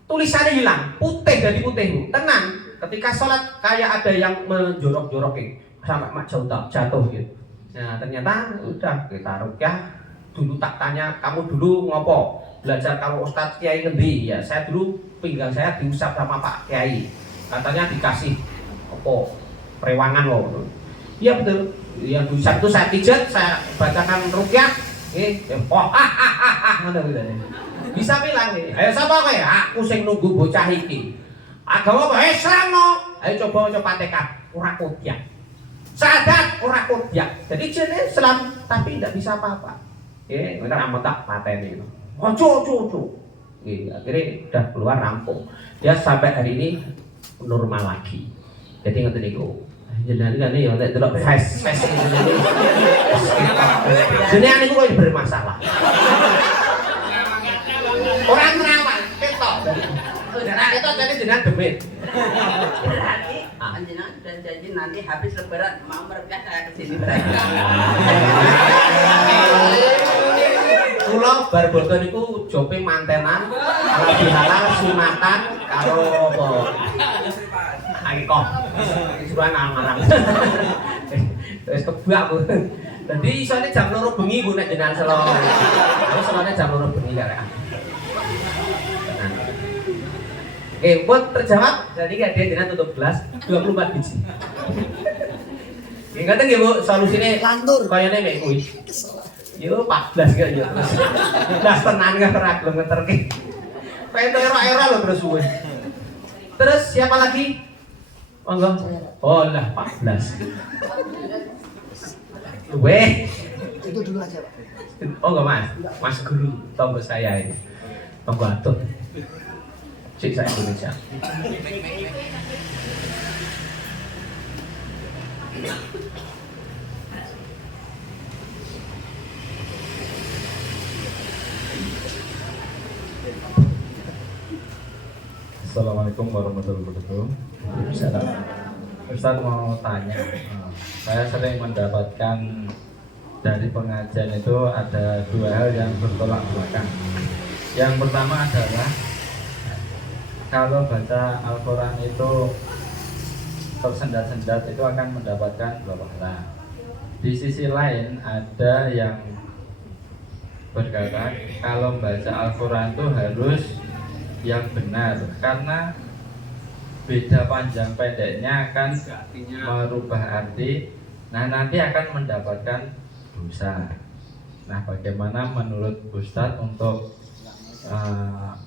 tulisannya hilang, putih dari putih, tenang. Ketika sholat kayak ada yang menjorok-jorok sampai mak jatuh gitu. Nah ternyata udah kita rukyah. Dulu tak tanya, kamu dulu ngopo? Belajar kalau Ustadz Kiai ngendi? Ya saya dulu pinggang saya diusap sama Pak Kiai. Katanya dikasih apa? Perewangan loh. Iya betul. Yang diusap itu saya pijat, saya bacakan rukyah. Bisa bilang nih, ayo sapa kowe? Aku sing nunggu bocah iki. Agama apa? Islam no. Ayo coba Fatihah, ora kopiah. Sadat ora kopiah. Jadi jenis Islam tapi tidak bisa apa-apa. Kita amat tak pateni itu. Ojo. Akhirnya udah keluar rampung. Dia sampai hari ini normal lagi. Jadi ngerti niku. Jenengan kan ya nek delok face ini. Jenengan niku kok bermasalah. Orang merawat ketok. Nah, itu jadi jenengan demit. Berarti panjenengan sudah janji nanti habis lebaran mau merekah saya ke sini berarti. Kula bar boten niku jope mantenan, lagi halal sunatan karo apa? Akikah. Suruhan amarang. Wis kebak Bu. Dadi isone jam 2 bengi Bu nek jenengan selo. Terus selone jam 2 bengi karek. Buat terjawab, jadi dia jenengan tutup gelas 24 biji. Nggih ngoten nggih Bu, solusine Lantur. kayane mek kuwi. Yo 14 kaya yo terus. Gelas tenan gak ora gelem ngeterke. Pengen era-era lho terus suwe. Terus siapa lagi? Monggo. Oh lah 14. Weh. Itu dulu aja Pak. Oh enggak Mas Guru tonggo saya ini. Tonggo atuh. Cik saya Indonesia. Assalamualaikum warahmatullahi wabarakatuh. Ustaz mau tanya, saya sering mendapatkan dari pengajian itu ada dua hal yang bertolak belakang. Yang pertama adalah kalau baca Al-Quran itu tersendat-sendat itu akan mendapatkan pahala. Di sisi lain ada yang berkata kalau baca Al-Quran itu harus yang benar karena beda panjang pendeknya akan merubah arti. Nah nanti akan mendapatkan dosa. Nah bagaimana menurut Ustadz untuk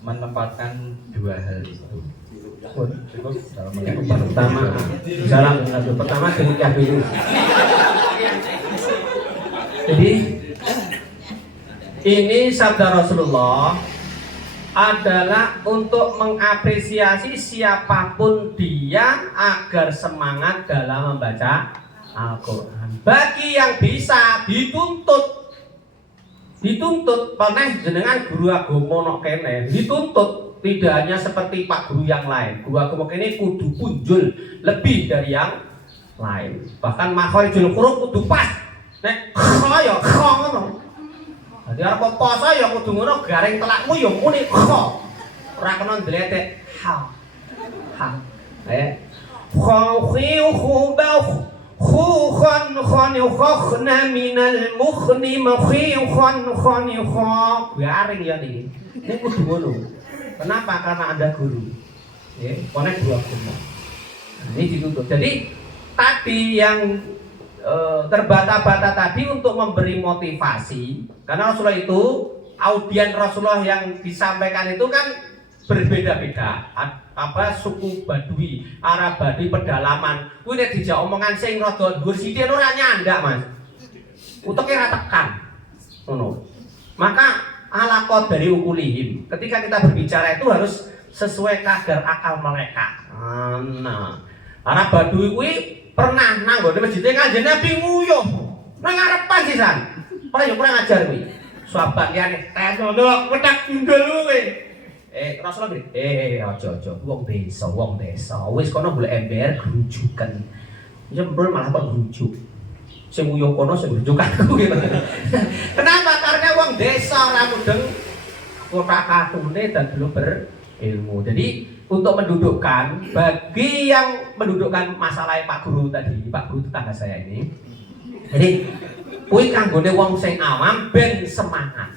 menempatkan dua hal itu? Cukup. Pertama kenikah dulu. Jadi ini sabda Rasulullah adalah untuk mengapresiasi siapapun dia agar semangat dalam membaca Al-Quran. Bagi yang bisa dituntut pernah jenengan guru agama nok kene dituntut tidak hanya seperti pak guru yang lain. Guru agama kene kudu punjul lebih dari yang lain. Bahkan makharijul huruf kudu pas. Nek kaya ngono. Dadi arep poso ya kudu ngono, garing telakmu ya muni kok. Ora kena ndletek ha. Ha. Khawkhiu khubakh khukhan khani khakhna minal mukhni makhiu khan khani khak. Garing ya niki. Ini kudu ngono. Kenapa? Karena Anda guru. Nggih, konek dua agama. Ini ditutup. Jadi tadi yang terbata-bata tadi untuk memberi motivasi, karena Rasulullah itu audien Rasulullah yang disampaikan itu kan berbeda-beda. Apa suku Badui, Arab Badui pedalaman. Kuwi nek dijak omongan sing rada dhuwur sithik ora nyandak, Mas. Uteke ra tekan. Ngono. Maka alaqat dari ukulihim. Ketika kita berbicara itu harus sesuai kadar akal mereka. Nah, Arab Badui kuwi pernah nang nggone masjid Kanjeng Nabi nguyuh. Nang ngarepan sisan. Ora yo kurang ajar kuwi. Sahabat liyane, "Teno wedak ndul kowe." Rasulullah gini, aja wong desa. Wis kono golek ember grujuken. Jembul malah kok grujuk. Sing nguyuh kono sing grujuk aku gitu. Kenapa? Karena wong desa ora mudeng kota katune dan belum berilmu. Jadi untuk mendudukkan, bagi yang mendudukkan masalah Pak Guru tadi, Pak Guru tetangga saya ini. Jadi kuwi kanggone wong sing awam ben semangat.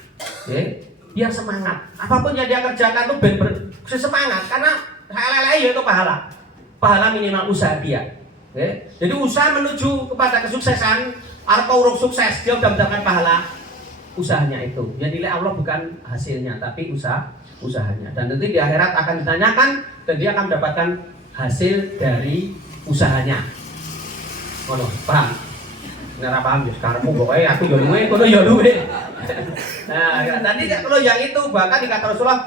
Nggih. Biar semangat. Apapun yang dia kerjakan tuh ben semangat karena halal ya itu pahala. Pahala minimal usaha dia. Okay? Jadi usaha menuju kepada kesuksesan, arep urung sukses dia udah mendapatkan pahala usahanya itu. Jadi nilai Allah bukan hasilnya tapi usahanya. Dan nanti di akhirat akan ditanyakan dan dia akan mendapatkan hasil dari usahanya. Ngono, paham? Nggak paham ya sekarang pokoknya aku ya duwe, kono ya duwe. Nah, tadi kalau yang itu bahkan dikata Rasulullah,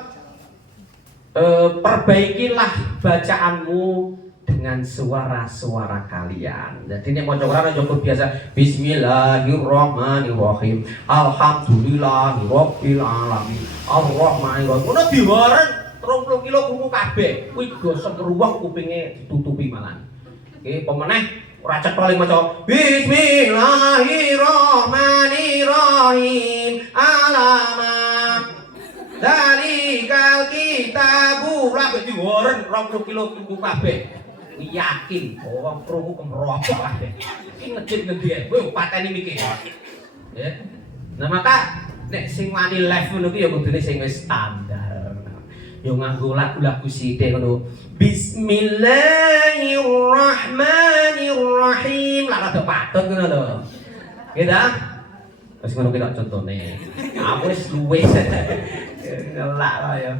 perbaikilah bacaanmu dengan suara-suara kalian. Jadi ini mau coba cukup biasa. Bismillahirrahmanirrahim. Alhamdulillahirabbil alamin. Arrahmanirrahim. Ono diwareng 30 kilo krungu kabeh. Kuwi gosok ruwah kupinge ditutupi malah. Oke, pemeneh ora cetol maca Bismillahirrahmanirrahim. Alama Dalikal kitabu lah diwareng 20 kilo krungu kabeh. Yakin wong krungu kemrokok kabeh. Iki ngejit-ngejit kowe pateni mikir. Ya. Nah maka nek sing wani live ngono ki ya kudune sing wis standar. Yo nganggo lagu-lagu sithik ngono. Bismillahirrahmanirrahim. Lah rada patut ngono lho. Nggih ta? Wis ngono ki tak contone. Aku wis luwes. Ngelak lah ya.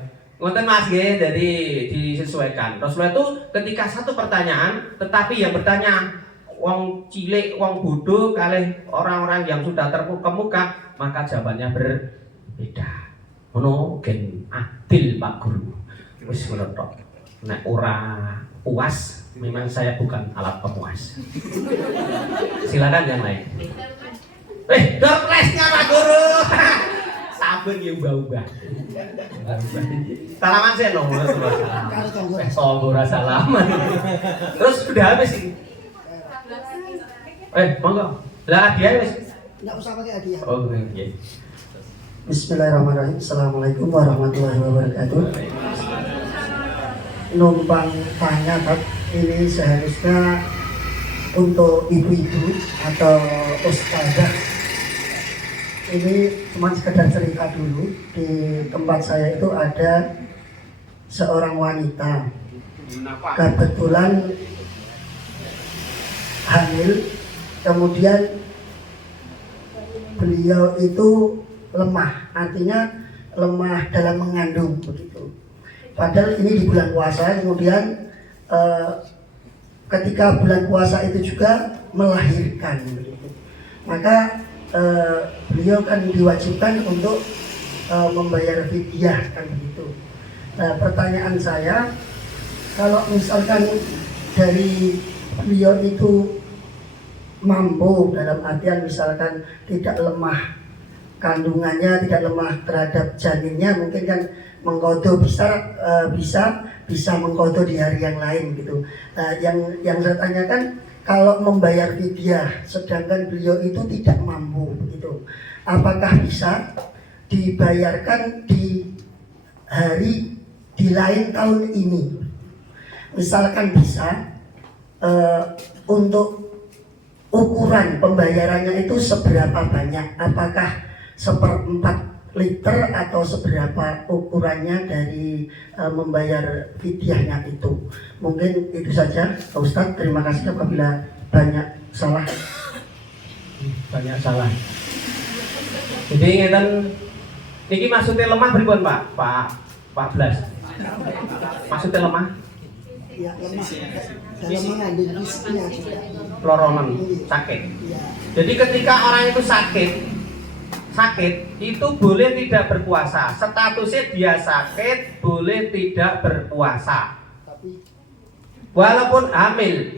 Ngoten Mas nggih, jadi disesuaikan. Rasulullah itu ketika satu pertanyaan, tetapi yang bertanya wong cilik, wong bodoh kalih orang-orang yang sudah terkemuka, maka jawabannya berbeda. Ngono gen adil Pak Guru. Wis ngono tok. Nek ora puas, memang saya bukan alat pemuas. Silakan yang lain. Doorlesnya Pak Guru. Saben ya ubah-ubah. Salaman sih no. Tonggo rasa salaman. Terus sudah habis ini. Monggo. Lah hadiah wis. Enggak usah pakai hadiah. Oh, iya. Bismillahirrahmanirrahim. Assalamualaikum warahmatullahi wabarakatuh. Numpang tanya Pak, ini seharusnya untuk ibu-ibu atau ustazah. Ini cuma sekedar cerita dulu. Di tempat saya itu ada seorang wanita kebetulan hamil, kemudian beliau itu lemah, artinya lemah dalam mengandung begitu. Padahal ini di bulan puasa, kemudian ketika bulan puasa itu juga melahirkan begitu. Maka beliau kan diwajibkan untuk membayar fidyah kan begitu. Nah, pertanyaan saya, kalau misalkan dari beliau itu mampu dalam artian misalkan tidak lemah kandungannya, tidak lemah terhadap janinnya, mungkin kan mengkodo bisa mengkodo di hari yang lain gitu. Nah, yang saya tanyakan, kalau membayar fidyah sedangkan beliau itu tidak mampu begitu, apakah bisa? dibayarkan di hari di lain tahun ini. Misalkan bisa untuk ukuran pembayarannya itu seberapa banyak, apakah 1/4 liter atau seberapa ukurannya dari membayar fidyahnya itu. Mungkin itu saja Pak Ustadz, terima kasih apabila banyak salah. Jadi ngeten niki maksudnya lemah pripun Pak Blas? Maksudnya lemah? Ya, lemah. Dalam mengandung rizkinya juga. Loronen, sakit. Ya. Jadi ketika orang itu sakit itu boleh tidak berpuasa. Statusnya dia sakit boleh tidak berpuasa. Tapi Walaupun hamil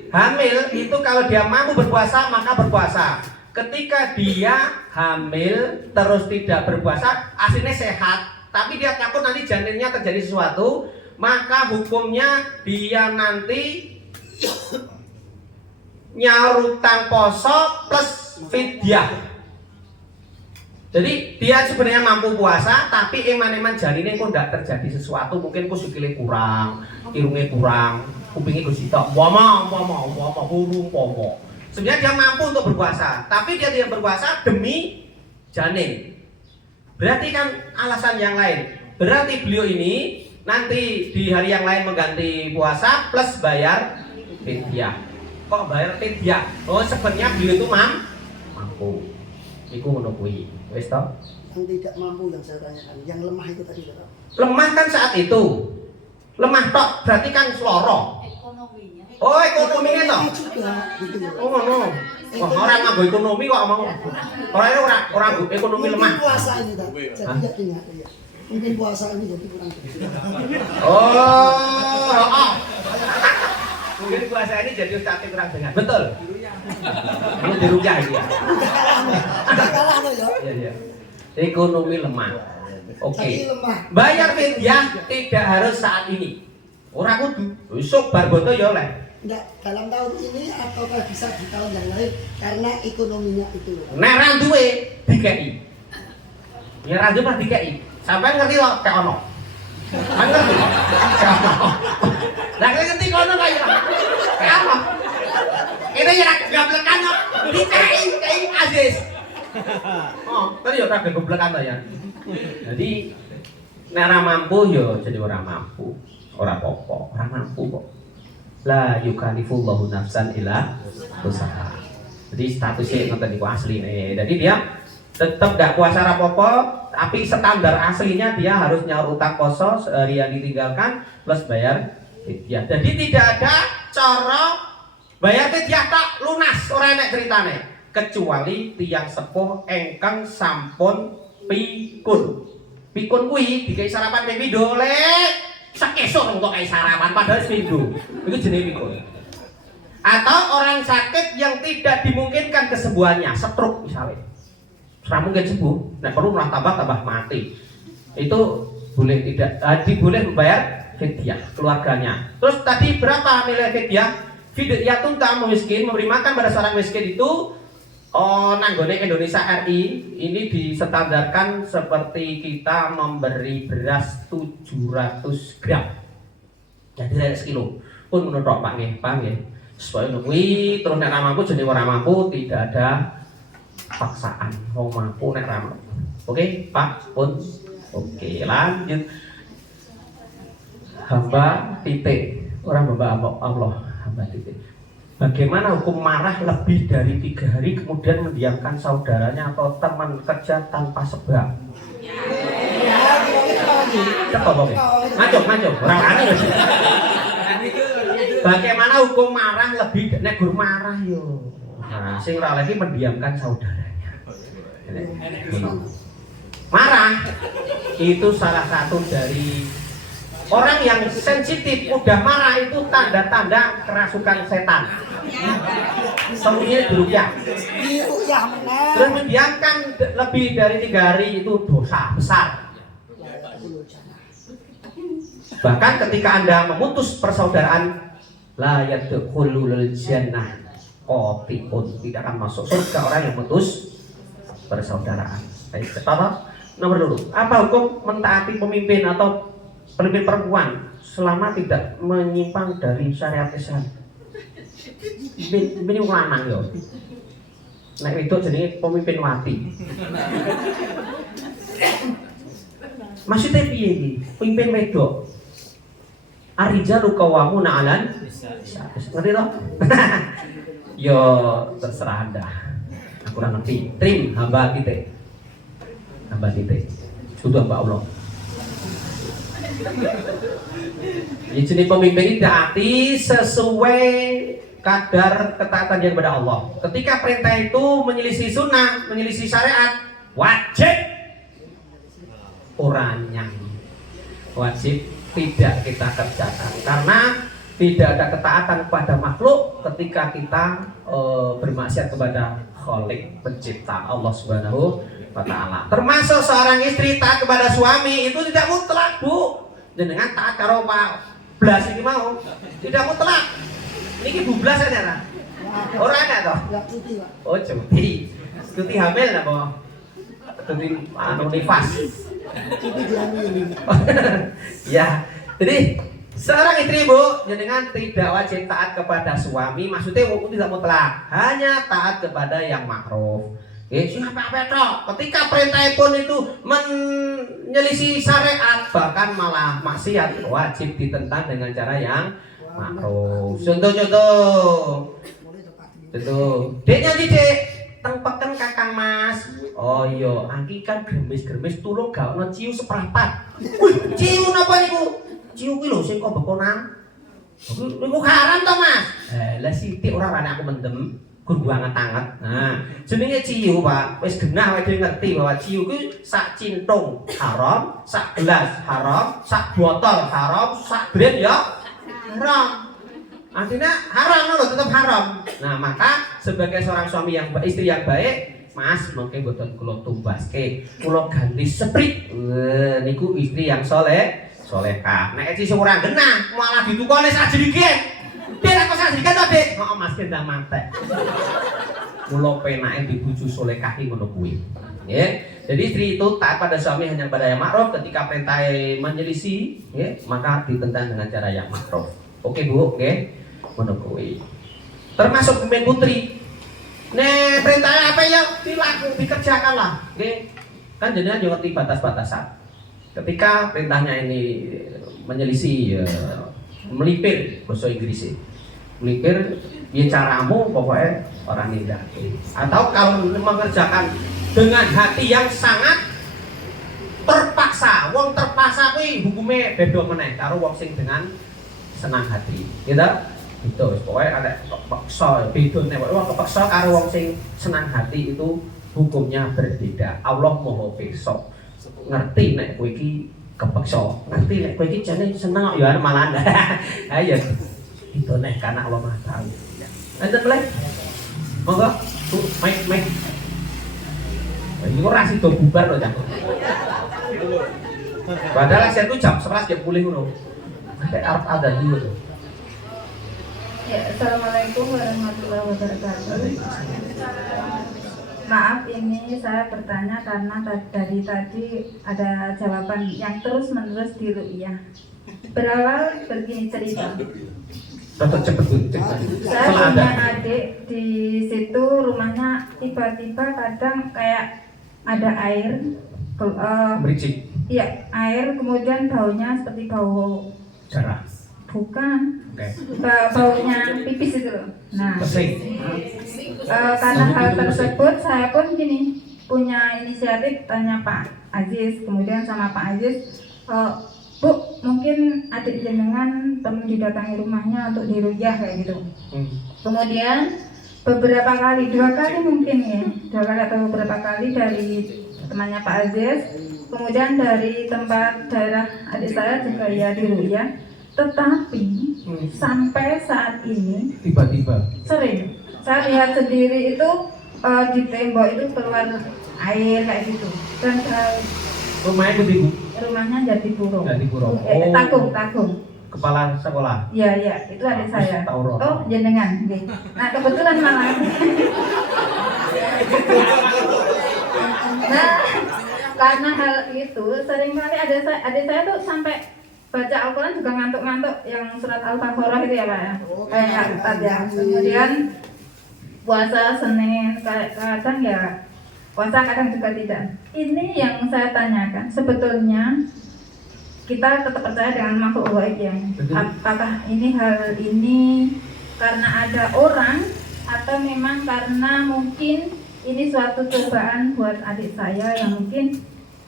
itu kalau dia mampu berpuasa maka berpuasa. Ketika dia hamil terus tidak berpuasa, aslinya sehat, tapi dia takut nanti janinnya terjadi sesuatu, maka hukumnya dia nanti nyaur utang poso plus fidyah. Jadi dia sebenarnya mampu puasa, tapi eman-eman janinnya kok tidak terjadi sesuatu, mungkin kok sikile kurang, irungnya kurang, kupingnya kok sitok, burung pomo. Sebenarnya dia mampu untuk berpuasa, tapi dia tidak berpuasa demi janin. Berarti kan alasan yang lain. Berarti beliau ini nanti di hari yang lain mengganti puasa plus bayar fidyah. Kok bayar fidyah? Oh sebenarnya beliau itu mampu. Iku ngono kuwi. Wis to? yang tidak mampu yang saya tanyakan, yang lemah itu tadi Pak. Lemah kan saat itu. Lemah tok berarti kan seloro. Oh, ekonominya toh. Juga gitu ya. Oh, ngono. Wah, orang nganggo ekonomi kok mau. Orang ekonomi lemah. Mungkin puasa ini tak. Jadi ya ingat ya. Mungkin puasa ini jadi kurang. Oh. Mungkin puasa ini jadi ustadz kurang dengar. Betul. Ini dirujah ya. Udah kalah loh ya. Iya. Ekonomi lemah. Oke. Jadi lemah. Bayar fidyah tidak harus saat ini. Ora kudu. Besok bar boto ya oleh. Enggak, dalam tahun ini ataukah bisa di tahun yang lain karena ekonominya itu. Nek ra duwe dikeki. Ya ra duwe dikeki. Sampai ngerti kok kayak ono. Kan ngerti. Lah ngerti kono kaya. Kayak ono. Ini ya gablekan kok. Dikeki Aziz. Oh, tadi ya kagak goblekan to ya. Jadi nek ra mampu ya jadi ora mampu. Ora apa-apa, ora mampu kok. La yukallifullahu nafsan illa usaha. Jadi statusnya ngoten niku asline. Jadi dia tetap gak puasa rapopo, tapi standar aslinya dia harus nyaur utang poso sehari yang ditinggalkan plus bayar fidyah. Jadi tidak ada cara bayar fidyah tak lunas ora enek ceritane kecuali tiyang sepuh engkang sampun pikun. Pikun kuwi dikai sarapan ping pindho lek sekesuk untuk kayak sarapan padahal seminggu itu jenis pikun. Atau orang sakit yang tidak dimungkinkan kesembuhannya, stroke misalnya, sudah mungkin sembuh, nah perlu tambah mati, itu boleh tidak, boleh membayar fidyah keluarganya. Terus tadi berapa nilai fidyah? Fidyah itu tamu miskin, memberi makan pada seorang miskin itu nanggone Indonesia RI ini distandarkan seperti kita memberi beras 700 gram. Jadi dari sekilo pun menurut Pak nggih. Supaya nungguin terus nek mampu jadi orang mampu tidak ada paksaan. Wong mampu nek ra mampu. Oke, Pak pun. Oke, lanjut. Hamba titik. Orang hamba Allah, hamba titik. Bagaimana hukum marah lebih dari 3 hari kemudian mendiamkan saudaranya atau teman kerja tanpa sebab? Cepat oke. Maju, orang aneh. Bagaimana hukum marah lebih nek gur marah yo. Nah, sing ora lagi mendiamkan saudaranya. Marah itu salah satu dari orang yang sensitif, mudah marah itu tanda-tanda kerasukan setan. Semuanya diruqyah. Terus mendiamkan lebih dari 3 hari itu dosa besar. Bahkan ketika Anda memutus persaudaraan, la yadkhulul jannah qati'un, tidak akan masuk surga orang yang memutus persaudaraan. Baik, kata Nomor 2, apa hukum mentaati pemimpin atau pemimpin perempuan selama tidak menyimpang dari syariat Islam? Ini lanang yo. Nek itu jenenge pemimpin wati. Maksudnya piye iki? Pemimpin wedok. Ar-rijalu qawwamuna 'alan ngerti toh? Yo terserah Anda. Aku ora ngerti. Trim hamba kita. Hamba kita. Sudah hamba Allah. Ya jenis pemimpin ini taati sesuai kadar ketaatan dia kepada Allah. Ketika perintah itu menyelisih sunnah, menyelisih syariat, wajib orangnya wajib tidak kita kerjakan, karena tidak ada ketaatan kepada makhluk ketika kita bermaksiat kepada Khalik pencipta Allah Subhanahu wa Ta'ala. Termasuk seorang istri taat kepada suami itu tidak mutlak, Bu. Dengan taat karo Pak Blas ini mau tidak mutlak. Ini bublas aja lah. Orang ada toh? Oh cuti. Cuti hamil lah boh. Cuti nifas. Ya. Jadi seorang istri, Bu, dengan tidak wajib taat kepada suami, maksudnya tidak mutlak, hanya taat kepada yang makruf. Siapa betok? Ketika perintah pun itu menyelisih syariat, bahkan malah maksiat, wajib ditentang dengan cara yang makruf. Contoh. Deknya dek, tengpeken kakang Mas. Oh iya, angki kan gremes-gremes tulung gak ono ciu seprapat. Wih, ciu napa niku? Ciu kuwi lho sing kok bekonan. Niku haram to, Mas? Lah sithik ora rane aku mendem. Gur anget-anget. Nah, jenenge ciu, Pak. Wis genah wae ngerti bahwa ciu kuwi sak cintung haram, sak gelas haram, sak botol haram, sak brand ya haram. Artinya haram loh, tetap haram. Nah, maka sebagai seorang suami yang istri yang baik, Mas, mungkin boten kula tumbaske, kula ganti sprit. Niku istri yang solehah. Nek iki sing ora genah, malah ditukoni sajrige. Biar aku sajrige to, Dik. Kok Mas kendang mantek. Kula penake dibuju solehah iki ngono kuwi. Nggih. Jadi istri itu taat pada suami hanya pada yang makruf, ketika perintah menyelisih, maka ditentang dengan cara yang makruf. Oke, Bu, oke. Ngono kuwi. Termasuk pemimpin putri. Nek perintahnya apa yang dikerjakan lah, nggih. Kan jenengan yo ngerti batas-batasan. Ketika perintahnya ini menyelisih melipir bahasa Inggris. Melipir ya caramu pokoknya orang nindaki. Atau kalau mengerjakan dengan hati yang sangat terpaksa, wong terpaksa kuwi hukume beda meneh karo wong sing dengan senang hati. Gitu? Itu pokoknya ada kepaksa, beda nek wong kepaksa karo wong sing senang hati itu hukumnya berbeda. Allah Maha pirsa. Ngerti nek kowe iki kepaksa, ngerti nek kowe iki jane seneng kok ya malah. Ayo. Itu nek kana Allah Maha tahu. Enten boleh? Monggo, mic. Ini ora sido bubar lho, Cak. Padahal saya tuh jam 11 jam pulih ngono. Sampai arep ada dulu. Ya, Assalamualaikum warahmatullahi wabarakatuh. Maaf, ini saya bertanya karena dari tadi ada jawaban yang terus menerus di ru'yah. Berawal begini cerita. Cepet. Saya punya adik di situ, rumahnya tiba-tiba kadang kayak ada air. Bericik. Iya, air, kemudian baunya seperti bau Darah. bukan. Oke. Baunya pipis itu loh. Nah, Pesing. karena hal tersebut saya pun gini punya inisiatif tanya Pak Aziz, kemudian sama Pak Aziz, Bu, mungkin adik jenengan temen didatangi rumahnya untuk diruyah kayak gitu. Kemudian beberapa kali, 2 kali mungkin ya, 2 kali atau beberapa kali dari temannya Pak Aziz, kemudian dari tempat daerah adik saya juga ya diruyah. Tetapi sampai saat ini Tiba-tiba sering saya lihat sendiri itu di tembok itu keluar air kayak gitu. Dan rumahnya gede, Bu. rumahnya Jatipuro. Jatipuro. Takung. Kepala sekolah. Iya, itu adik saya. Taurat. Oh, jenengan. Oke. Nah, kebetulan malah. Nah, karena hal itu seringkali adik saya tuh sampai baca Al-Quran juga ngantuk-ngantuk yang surat Al-Baqarah itu ya Pak ya, kayak Ustaz ya. Kemudian puasa Senin kadang ya puasa, kadang juga tidak. Ini yang saya tanyakan, sebetulnya kita tetap percaya dengan makhluk gaib ya. Apakah ini hal ini karena ada orang atau memang karena mungkin ini suatu cobaan buat adik saya yang mungkin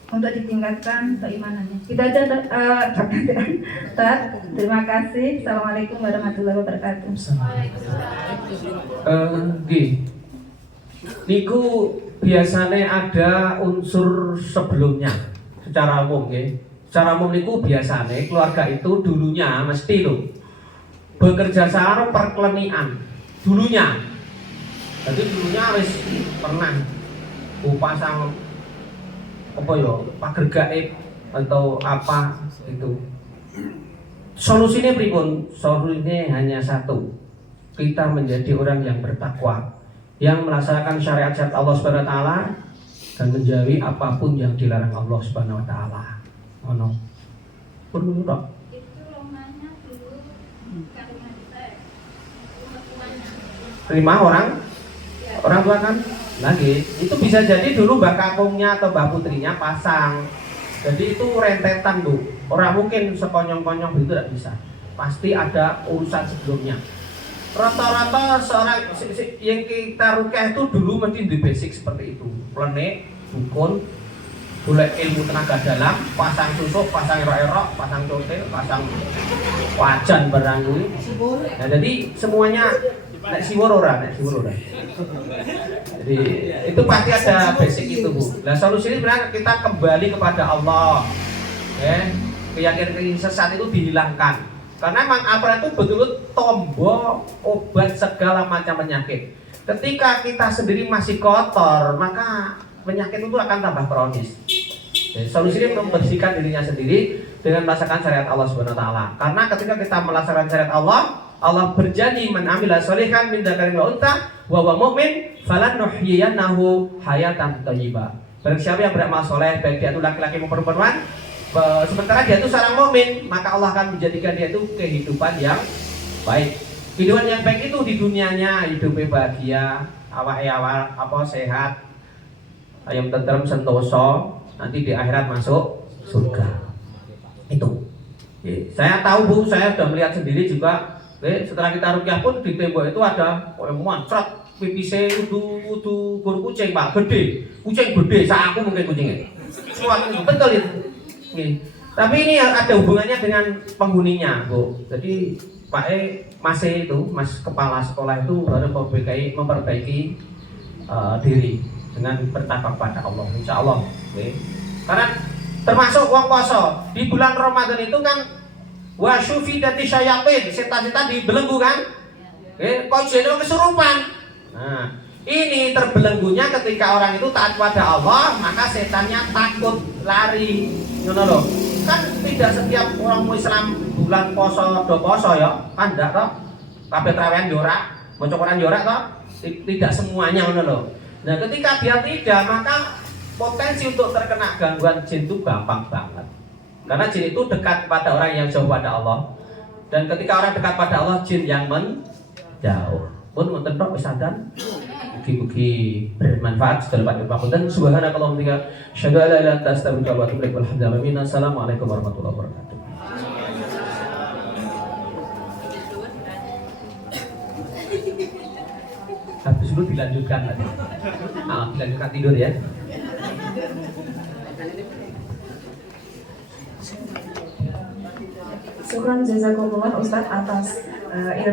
untuk ditingkatkan keimanannya. Kita aja terima kasih. Assalamualaikum warahmatullahi wabarakatuh. Niku biasanya ada unsur sebelumnya secara umum ya. Secara umum niku biasanya keluarga itu dulunya mesti loh bekerja sama perklenian dulunya. Jadi dulunya harus pernah pasang apa ya pagar gaib atau apa itu. Solusinya pripun? Solusinya hanya satu. Kita menjadi orang yang bertakwa, yang melaksanakan syariat-syariat Allah Subhanahu wa taala dan menjauhi apapun yang dilarang Allah Subhanahu wa taala. Ono. Perlu tak? Itu romanya dulu kalimat saya. Terima orang tua kan? Lagi itu bisa jadi dulu mbak kakungnya atau mbak putrinya pasang. Jadi itu rentetan Bu. Orang mungkin sekonyong-konyong itu tidak bisa. Pasti ada urusan sebelumnya. Rata-rata seorang yang kita rukyah itu dulu mesti di basic seperti itu. Plenik, dukun, boleh ilmu tenaga dalam, pasang susuk, pasang erok-erok, pasang cotil, pasang wajan barangui. Nah, jadi semuanya nek siwur ora. Jadi itu pasti ada basic itu Bu. Nah solusinya sebenarnya kita kembali kepada Allah. Keyakinan sesat itu dihilangkan. Karena memang apa itu betul-betul tombol obat segala macam penyakit. Ketika kita sendiri masih kotor, maka penyakit itu akan tambah kronis. Jadi, solusinya membersihkan dirinya sendiri dengan melaksanakan syariat Allah Subhanahu wa taala. Karena ketika kita melaksanakan syariat Allah, Allah berjanji man amila sholihan min dzakarin wa unta wa huwa mu'min falanuhyiyannahu hayatan thayyibah. Barang siapa yang beramal soleh, baik dia itu laki-laki maupun perempuan, sementara dia itu seorang mukmin, maka Allah akan menjadikan dia itu kehidupan yang baik. Kehidupan yang baik itu di dunianya hidupnya bahagia, awak apa sehat, ayam tentrem sentoso, nanti di akhirat masuk surga. Itu. Saya tahu Bu, saya sudah melihat sendiri juga. Setelah kita rukyah pun di tembok itu ada muncrat pipise udu gur kucing Pak, gede. Kucing gede, aku mungkin kucingnya. Suatu betul itu. Tapi ini ada hubungannya dengan penghuninya, Bu. Jadi Pak Mas itu, Mas kepala sekolah itu harus memperbaiki diri dengan bertakwa pada Allah, insya Allah. Karena termasuk wong poso di bulan Ramadan itu kan wa syufidati syayatin, setan-setan dibelenggu kan? Kok jadi kesurupan. Nah, ini terbelenggunya ketika orang itu taat pada Allah, maka setannya takut lari. Ngono lho. Kan tidak setiap orang Islam bulan poso do poso ya, kan ndak toh? Kabeh trawean yo ora, maca Quran yo ora toh? Tidak semuanya ngono lho. Nah, ketika dia tidak, maka potensi untuk terkena gangguan jin itu gampang banget. Karena jin itu dekat pada orang yang jauh pada Allah. Dan ketika orang dekat pada Allah, jin yang menjauh. Pun wonten tok pesadan. Mugi-mugi bermanfaat sedaya panjenengan. Subhanakallahumma wa bihamdika asyhadu an la ilaha illa anta astaghfiruka wa atubu ilaik. Walhamdulillah. Assalamualaikum warahmatullahi wabarakatuh. Habis itu dilanjutkan lagi. Dilanjutkan tidur ya. Syukran jazakumullah Ustadz atas